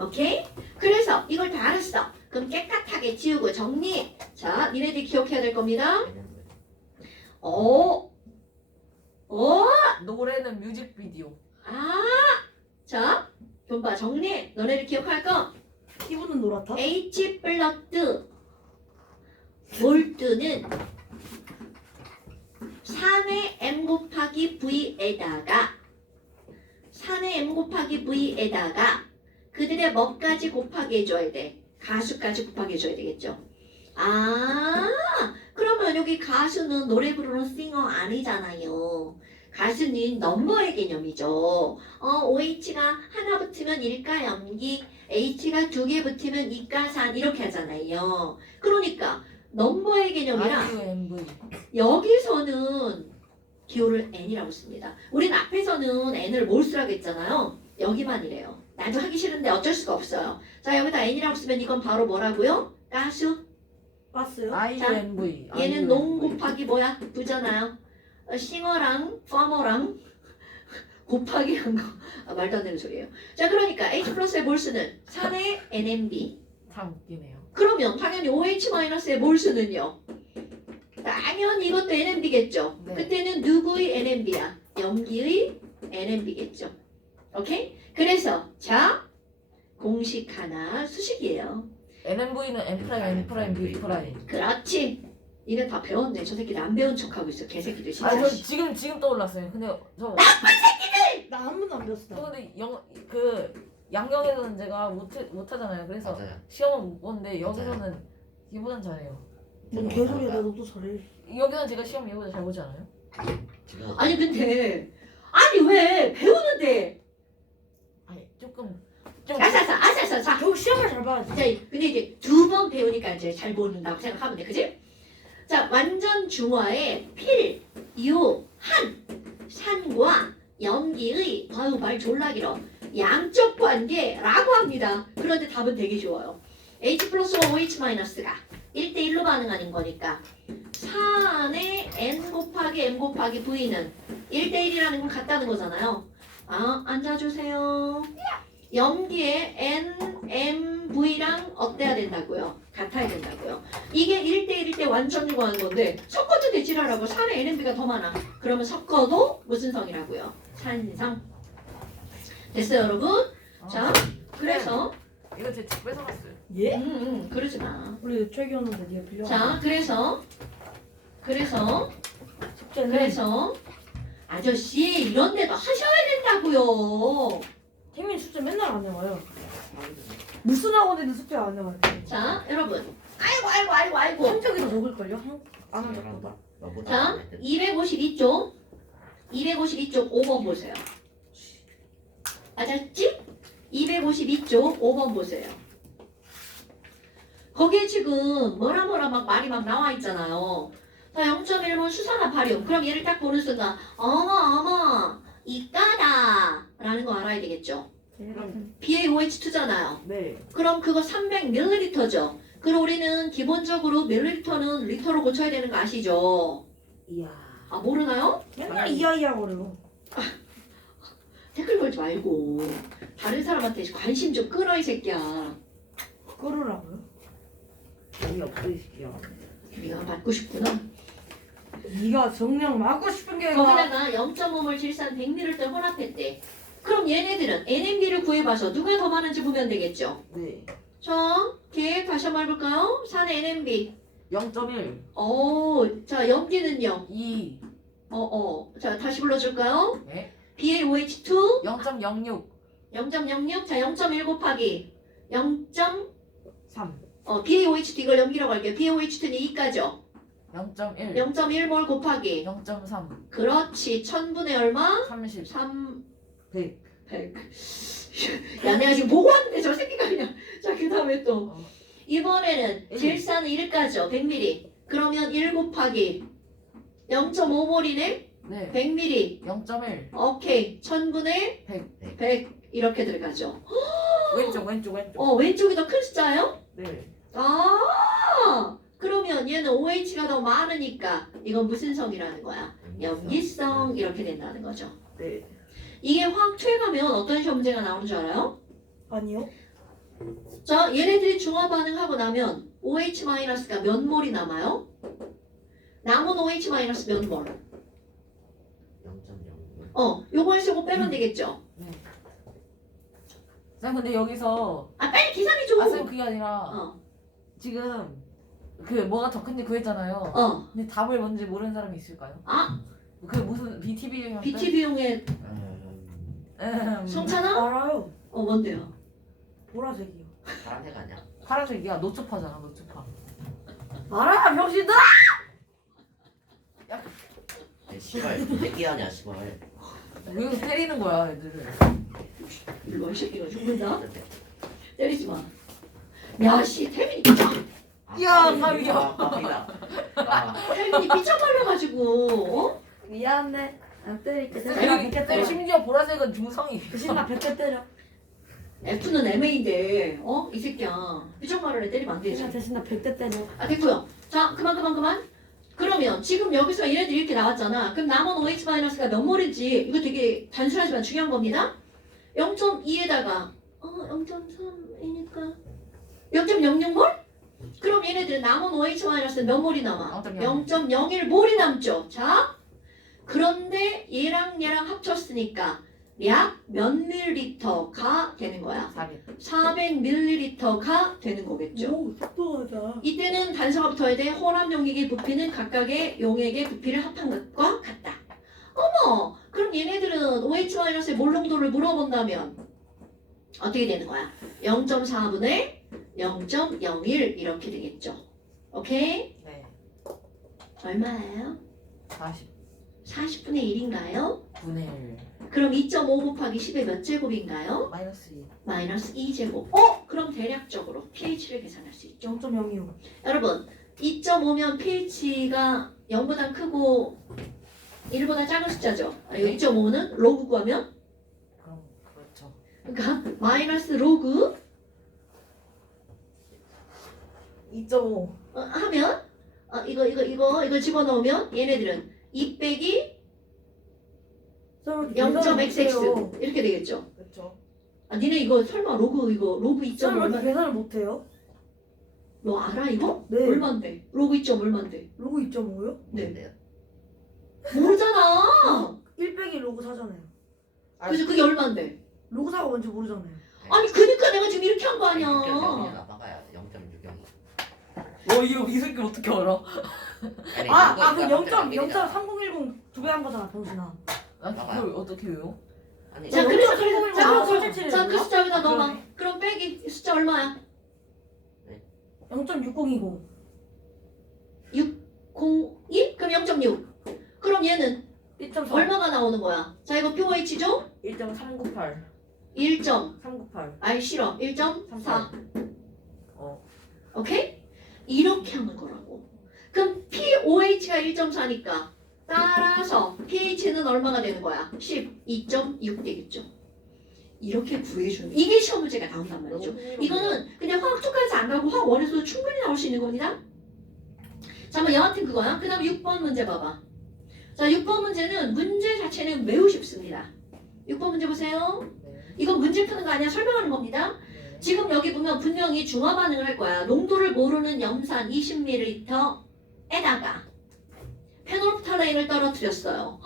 오케이? 그래서 이걸 다 알았어. 그럼 깨끗하게 지우고 정리. 자, 니네들이 기억해야 될 겁니다. 노래는 뮤직비디오. 자, 좀 봐. 정리. 너네들 기억할 거. 피부는 노랗다? H 플러스 몰트는 3의 M 곱하기 V에다가 3의 M 곱하기 V에다가 그들의 뭐까지 곱하기 해줘야 돼? 가수까지 곱하기 해줘야 되겠죠. 아, 그러면 여기 가수는 노래 부르는 싱어 아니잖아요. 가수는 넘버의 개념이죠. OH가 하나 붙으면 일가 염기, H가 두 개 붙으면 이가 산 이렇게 하잖아요. 그러니까 넘버의 개념이라 IUMV. 여기서는 기호를 N이라고 씁니다. 우린 앞에서는 N을 뭘 쓰라고 했잖아요. 여기만이래요. 나도 하기 싫은데 어쩔 수가 없어요. 자, 여기다 N이라고 쓰면 이건 바로 뭐라고요? 가수. 봤어요? IUMV. 얘는 농 곱하기 뭐야? 부잖아요. 싱어랑 파머랑 곱하기 한 거. 말도 안 되는 소리예요. 자, 그러니까 H 플러스의 몰수는 3의 NMB. 참 웃기네요. 그러면 당연히 OH-의 몰수는요. 당연히 이것도 NMB겠죠. 네. 그때는 누구의 NMB야? 염기의 NMB겠죠. 오케이? 그래서 자, 공식 하나 수식이에요. NMV는 M 프라임, N 프라임, B 프라임. 그렇지. 니네 다 배웠네. 저 새끼들 안 배운 척하고 있어. 개새끼들 진짜. 아, 저 지금 떠올랐어요. 근데 저 나 한 번도 안 배웠어. 근데 그 양력에서는 제가 못하잖아요. 그래서 맞아요. 시험은 못 보는데 여기서는 얘보단 잘해요. 뭔 개소리야, 너도 잘해. 여기서는 제가 시험 얘보다 잘 보지 않아요? 지금 아니 근데 아니 왜 배우는데? 아니 조금 좀 아싸. 자, 겨우 시험을 잘 봐야지. 자, 근데 이제 두 번 배우니까 이제 잘 보는다고 생각하면 돼, 그지? 자, 완전 중화의 필, 유, 한, 산과 염기의 아유 말 졸라 길어 양적 관계라고 합니다. 그런데 답은 되게 좋아요. H 플러스와 OH 마이너스가 1대1로 반응하는 거니까 4안에 N 곱하기 M 곱하기 V는 1대1이라는 건 같다는 거잖아요. 아, 앉아주세요. 염기의 N, M, V랑 어때야 된다고요? 같아야 된다고요. 이게 1대1일 때 완전 중요한 건데 섞어도 되지라라고 4의 NMB가 더 많아. 그러면 섞어도 무슨 성이라고요? 산성. 됐어요 여러분? 자, 그래서 이거 제 책 뺏어갔어요. 예? 그러지 마. 우리 최기였는데 니가 빌려. 자, 그래서 숙제는 아저씨 이런 데도 하셔야 된다고요. 태민 숙제 맨날 안 해와요. 무슨 학원에도 숙제 안 해와요. 자, 여러분. 아이고. 성적이 더 적을걸요? 안 하는 것보다. 자, 252쪽 5번 보세요. 맞았지? 252쪽 5번 보세요. 거기에 지금 뭐라 막 말이 막 나와 있잖아요. 자, 0.1번 수산화 발효. 그럼 얘를 딱 보는 순간 어머 이까다 라는 거 알아야 되겠죠. BaOH2잖아요. 네. 그럼 그거 300ml죠. 그럼 우리는 기본적으로 밀리리터는 리터로 고쳐야 되는 거 아시죠? 이야. 아, 모르나요? 맨날 이야이야 거려요. 댓글 걸지 말고 다른 사람한테 관심 좀 끌어 이 새끼야. 끌으라고요? 재미없어 이 새끼야. 네가 맞고 싶구나. 네가 정령 맞고 싶은 게 거기다가 0.5몰 질산 100ml 혼합했대. 그럼 얘네들은 NMB를 구해봐서 누가 더 많은지 보면 되겠죠. 네. 자, 걔 다시 한번 해볼까요? 산의 NMB. 0.1. 자, 염기는요? 2. 자, 다시 불러줄까요? 네. BaOH2 0.06. 0.06. 자, 0.1 곱하기 0. 3. BaOH2 이걸 염기라고 할게요. BaOH2는 2가죠. 0.1. 0.1몰 곱하기 0.3. 그렇지. 1000분의 얼마? 30. 3. 100. 100. 야, 내가 지금 보고 왔는데 저 새끼가 그냥. 자, 그 다음에 또. 어. 이번에는 일. 질산은 1가죠. 100ml. 그러면 1 곱하기 0.5몰이네? 네. 100ml. 0.1. 오케이. 1000분의 100. 100. 이렇게 들어가죠. 왼쪽. 왼쪽이 더 큰 숫자예요? 네. 아, 그러면 얘는 OH가 더 많으니까 이건 무슨 성이라는 거야? 염기성 이렇게 된다는 거죠. 네. 이게 화학투에 가면 어떤 시험 문제가 나오는 줄 알아요? 아니요. 자, 얘네들이 중화 반응하고 나면 OH-가 몇 몰이 남아요? 남은 OH- 몇 몰? 0.0. 요거에서 요거 빼면 되겠죠? 네. 쌤 근데 여기서 아 빨리 계산해줘. 쌤 그게 아니라 어. 지금 그 뭐가 더 큰지 구했잖아요. 어. 근데 답을 뭔지 모르는 사람이 있을까요? 아 그 무슨 BTV BTV용의 성찬아? 알아요. 뭔데요? 보라색이요. 파란색 아니야? 파란색이야. 노초파잖아. 노초파. 알아 병신들. 씨발 새끼 아니야 씨발. 왜 때리는 거야 애들을? 일로 와, 이 새끼가 죽는다. 때리지 마. 야씨 태민이 삐쳐. 야, 깜이야. 태민이 삐쳐버려가지고. 어? 미안해. 안 때릴게. 대신 나 때리 100개 때리 때려. 심지어 보라색은 중성이. 대신 나 100개 때려. F는 MA인데 이 새끼야 삐쳐말을 해 때리면 안 되지. 대신 나 100개 때려. 됐고요. 자 그만. 그러면 지금 여기서 얘네들이 이렇게 나왔잖아. 그럼 남은 OH-가 몇 몰인지 이거 되게 단순하지만 중요한 겁니다. 0.2에다가 0.3이니까 0.06몰? 그럼 얘네들은 남은 OH-는 몇 몰이 남아? 0.01몰이 남죠. 자, 그런데 얘랑 합쳤으니까 약 몇 밀리리터가 되는 거야? 400ml가 되는 거겠죠. 오 속도가다. 이때는 단서가 붙어야 돼. 혼합 용액의 부피는 각각의 용액의 부피를 합한 것과 같다. 어머! 그럼 얘네들은 OH-의 몰 농도를 물어본다면 어떻게 되는 거야? 0.4분의 0.01 이렇게 되겠죠. 오케이? 네. 얼마예요? 40분의 1인가요? 40분의 1 그럼 2.5 곱하기 10의 몇 제곱인가요? 마이너스 2. 마이너스 2제곱. 그럼 대략적으로 pH를 계산할 수 있죠. 0.02호. 여러분 2.5면 pH가 0보다 크고 1보다 작은 숫자죠. 2.5는 로그 구하면 그럼 그렇죠. 그러니까 마이너스 로그 2.5. 하면 이거 집어넣으면 얘네들은 2 빼기 0.xx 이렇게 되겠죠. 그렇죠. 니네 이거 설마 로그 2점 쌤왜 얼마? 이렇게 계산을 못해요? 너 알아 이거? 네. 얼마인데? 로그 2점 얼마인데? 로그 2.5요? 네. 모르잖아. 1 빼기 로그 4잖아요. 그래서 그게 얼마인데? 로그 4가 뭔지 모르잖아요. 아니 그니까 내가 지금 이렇게 한 거 아니야. 0.0이나 막아야 0.6이. 이 새끼 어떻게 알아? 그 0.3010 두 배 한 거잖아 병신아. 그걸 어떻게 해요? 아니 자, 그래서 자, 그 숫자 여기다 넣어봐. 그럼 빼기 숫자 얼마야? 0.6020. 602? 그럼 0.6. 그럼 얘는 1.4. 얼마가 나오는 거야? 자, 이거 pH죠? 1.398. 1. 398. 아이 싫어. 1.4. 오케이? 이렇게 하는 거라고. 그럼 pOH가 1.4니까 따라서 pH는 얼마가 되는 거야? 12.6 되겠죠. 이렇게 구해주는 이게 시험 문제가 나온단 말이죠. 이거는 그냥 화학 쪽까지 안 가고 화학 원에서도 충분히 나올 수 있는 겁니다. 자, 뭐 여하튼 그거야. 그 다음 6번 문제 봐봐. 자, 6번 문제는 문제 자체는 매우 쉽습니다. 6번 문제 보세요. 이건 문제 푸는 거 아니야. 설명하는 겁니다. 지금 여기 보면 분명히 중화 반응을 할 거야. 농도를 모르는 염산 20ml에다가 페놀프탈레인을 떨어뜨렸어요.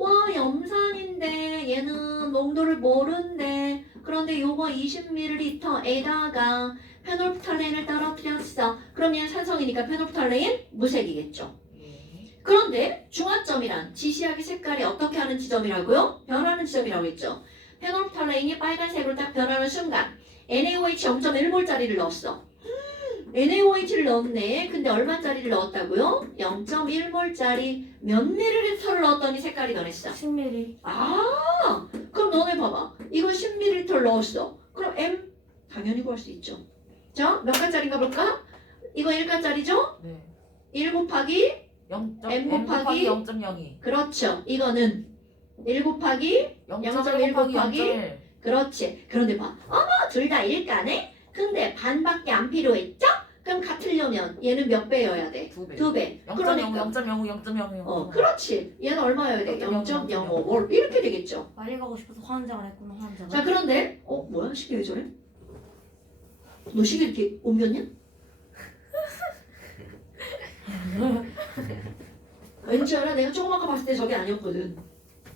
와, 염산인데 얘는 농도를 모른대. 그런데 요거 20ml에다가 페놀프탈레인을 떨어뜨렸어. 그럼 얘는 산성이니까 페놀프탈레인 무색이겠죠. 그런데 중화점이란 지시하기 색깔이 어떻게 하는 지점이라고요? 변하는 지점이라고 했죠. 페놀프탈레인이 빨간색으로 딱 변하는 순간 NaOH 0.1몰짜리를 넣었어. NaOH를 넣었네. 근데 얼마짜리를 넣었다고요? 0.1몰짜리 몇 밀리리터를 넣었더니 색깔이 변했어. 10ml. 그럼 너네 봐봐. 이거 10ml를 넣었어. 그럼 M 당연히 구할 수 있죠. 자, 몇 가짜리인가 볼까? 이거 1가짜리죠? 네. 1 곱하기 M M 곱하기 곱하기 0.02. 그렇죠. 이거는 1 곱하기 0.1 곱하기 0.1. 그렇지. 그런데 봐. 둘 다 1가네? 근데 반밖에 안 필요했죠? 그럼 같으려면 얘는 몇 배여야 돼? 2배. 2배. 0.05, 그러니까 0.05, 0.05. 그렇지. 얘는 얼마여야 돼? 0.05몰. 이렇게 되겠죠. 빨리 가고 싶어서 화환장 안 했구나 화환장. 자, 그런데 뭐야? 시계 왜 저래? 너 시계 이렇게 옮겼냐? 왠지 알아? 내가 조그맣게 봤을 때 저게 아니었거든.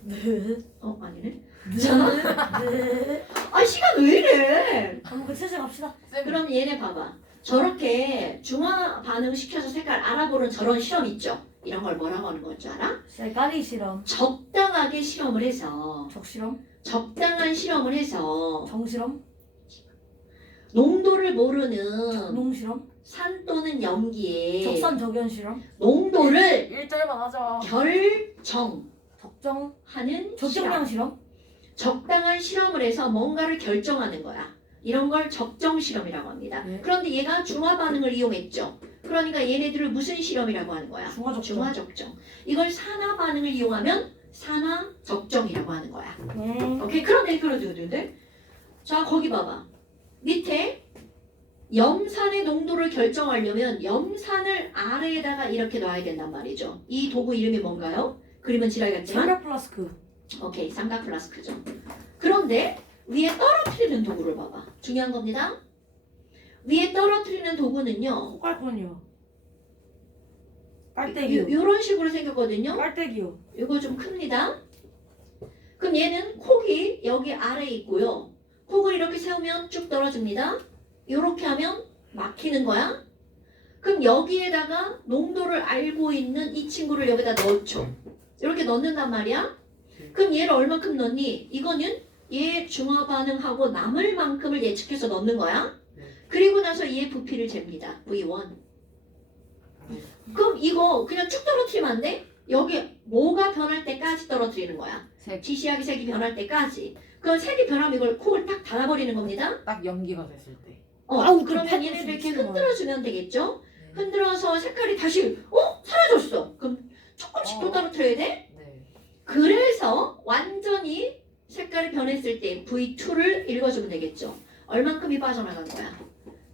네. 아니네. 네. 아 시간 왜 이래? 한번 그 체제 갑시다. 쌤 그럼 얘네 봐봐. 저렇게 중화 반응 시켜서 색깔 알아보는 저런 시험 있죠? 이런 걸 뭐라고 하는 건 줄 알아? 쌀가리 실험, 적당하게 실험을 해서 적실험, 적당한 실험을 해서 정실험, 농도를 모르는 농실험, 산 또는 염기에 적산적연 실험, 농도를 1절만 하자. 결정하는 적정, 실험. 적정량 실험, 적당한 실험을 해서 뭔가를 결정하는 거야. 이런 걸 적정 실험이라고 합니다. 네. 그런데 얘가 중화 반응을 이용했죠. 그러니까 얘네들을 무슨 실험이라고 하는 거야? 중화적정. 중화적정. 이걸 산화 반응을 이용하면 산화적정이라고 하는 거야. 네. 오케이, 그럼 얘기 그려주는데, 자 거기 봐봐. 밑에 염산의 농도를 결정하려면 염산을 아래에다가 이렇게 놔야 된단 말이죠. 이 도구 이름이 뭔가요? 그림은 지랄 같지만 삼각 플라스크, 오케이, 삼각 플라스크죠. 그런데 위에 떨어뜨리는 도구를 봐봐. 중요한 겁니다. 위에 떨어뜨리는 도구는요. 꽃갈콘이요, 깔때기요, 이런 식으로 생겼거든요. 깔때기요, 이거 좀 큽니다. 그럼 얘는 콕이 여기 아래에 있고요. 콕을 이렇게 세우면 쭉 떨어집니다. 이렇게 하면 막히는 거야. 그럼 여기에다가 농도를 알고 있는 이 친구를 여기다 넣죠. 이렇게 넣는단 말이야. 그럼 얘를 얼만큼 넣니? 이거는 얘 중화 반응하고 남을 만큼을 예측해서 넣는 거야. 그리고 나서 얘 부피를 잽니다. V1. 그럼 이거 그냥 쭉 떨어뜨리면 안 돼? 여기 뭐가 변할 때까지 떨어뜨리는 거야. 색. 지시하기 색이 변할 때까지. 그럼 색이 변하면 이걸 콕을 딱 닫아버리는 겁니다. 딱 연기가 됐을 때. 아우, 그 그러면 패턴 얘네들 이렇게 진짜 흔들어주면 되겠죠? 네. 흔들어서 색깔이 다시 사라졌어. 그럼 조금씩 또 떨어뜨려야 돼? 네. 그래서 완전히 색깔이 변했을 때 V2를 읽어주면 되겠죠. 얼만큼이 빠져나간 거야?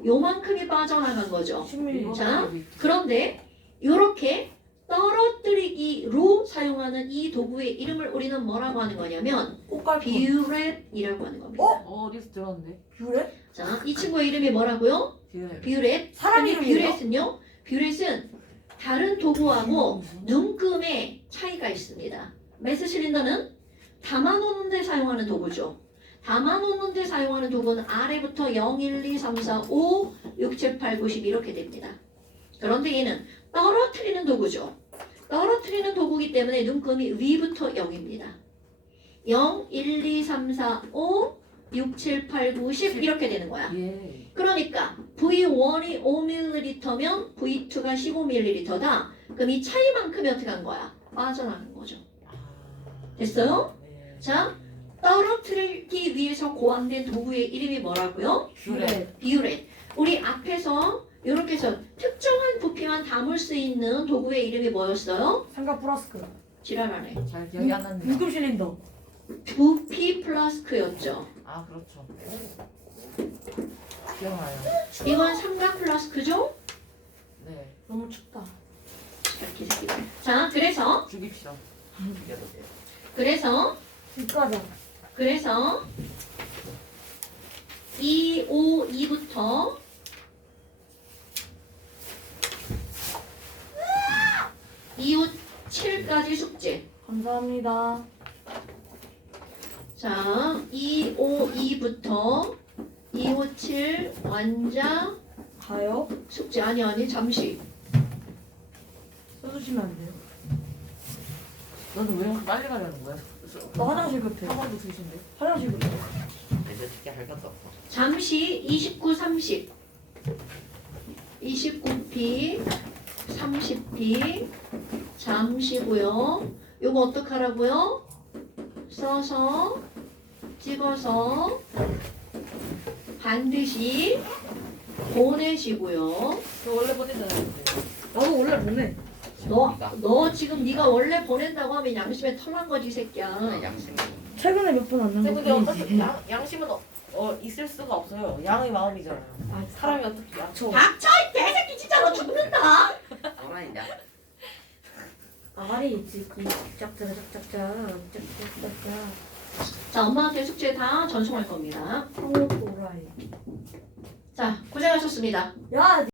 요만큼이 빠져나간 거죠. 10mm. 자, 그런데 이렇게 떨어뜨리기로 사용하는 이 도구의 이름을 우리는 뭐라고 하는 거냐면 꽃갈콘, 비유렛이라고 하는 겁니다. 어디서 들었는데? 뷰렛, 자, 이 친구의 이름이 뭐라고요? 비율. 비유렛. 사람 근데 이름이에요? 비유렛은요? 비유렛은 다른 도구하고 눈금에 차이가 있습니다. 메스 실린더는 담아놓는 데 사용하는 도구죠. 담아놓는 데 사용하는 도구는 아래부터 0, 1, 2, 3, 4, 5, 6, 7, 8, 9, 10 이렇게 됩니다. 그런데 얘는 떨어뜨리는 도구죠. 떨어뜨리는 도구이기 때문에 눈금이 위부터 0입니다. 0, 1, 2, 3, 4, 5, 6, 7, 8, 9, 10 이렇게 되는 거야. 예. 그러니까 V1이 5ml면 V2가 15ml다. 그럼 이 차이만큼이 어떻게 한 거야? 빠져나간 거죠. 됐어요? 네. 자, 떨어뜨리기 위해서 고안된 도구의 이름이 뭐라고요? 뷰렛. 비유렛. 우리 앞에서 이렇게 해서 특정한 부피만 담을 수 있는 도구의 이름이 뭐였어요? 삼각 플라스크, 지랄하네. 잘 기억이 안 납니다. 물금 실린더, 부피 플라스크였죠. 아 그렇죠. 기억나요. 이건 삼각 플라스크죠? 네. 너무 춥다. 이렇게 새끼들. 자, 그래서 죽입시다. 이겨도 돼요. 그래서 2, 5, 2부터 2, 5, 7까지 숙제. 감사합니다. 자, 2, 5, 2부터 2, 5, 7 완자 가요? 숙제. 아니 잠시. 써주시면 안 돼요? 너는 왜 이렇게 빨리 가려는 거야? 나 화장실 급해. 학원도 드신데? 화장실 급해. 이제 특히 할 것도 없어. 잠시 29, 30. 29p, 30p. 잠시고요. 요거 어떡하라고요? 써서 찍어서 반드시 보내시고요. 저 원래 보내잖아요. 나도 원래 보내. 너 지금 네가 원래 보낸다고 하면 양심에 털난 거지 이 새끼야. 양심. 최근에 몇 번 안 근데 난 근데 거 어차피 뿐이지. 양심은 있을 수가 없어요. 양의 마음이잖아요. 아, 사람이 어떻게 양? 저 닥쳐 이 개새끼 진짜 너 죽는다. 어라이냐? 아가리 있지. 짝짝짝짝짝 짝짝짝짝. 자, 엄마한테 숙제 다 전송할 겁니다. 상호 도라이. 자, 고생하셨습니다. 야.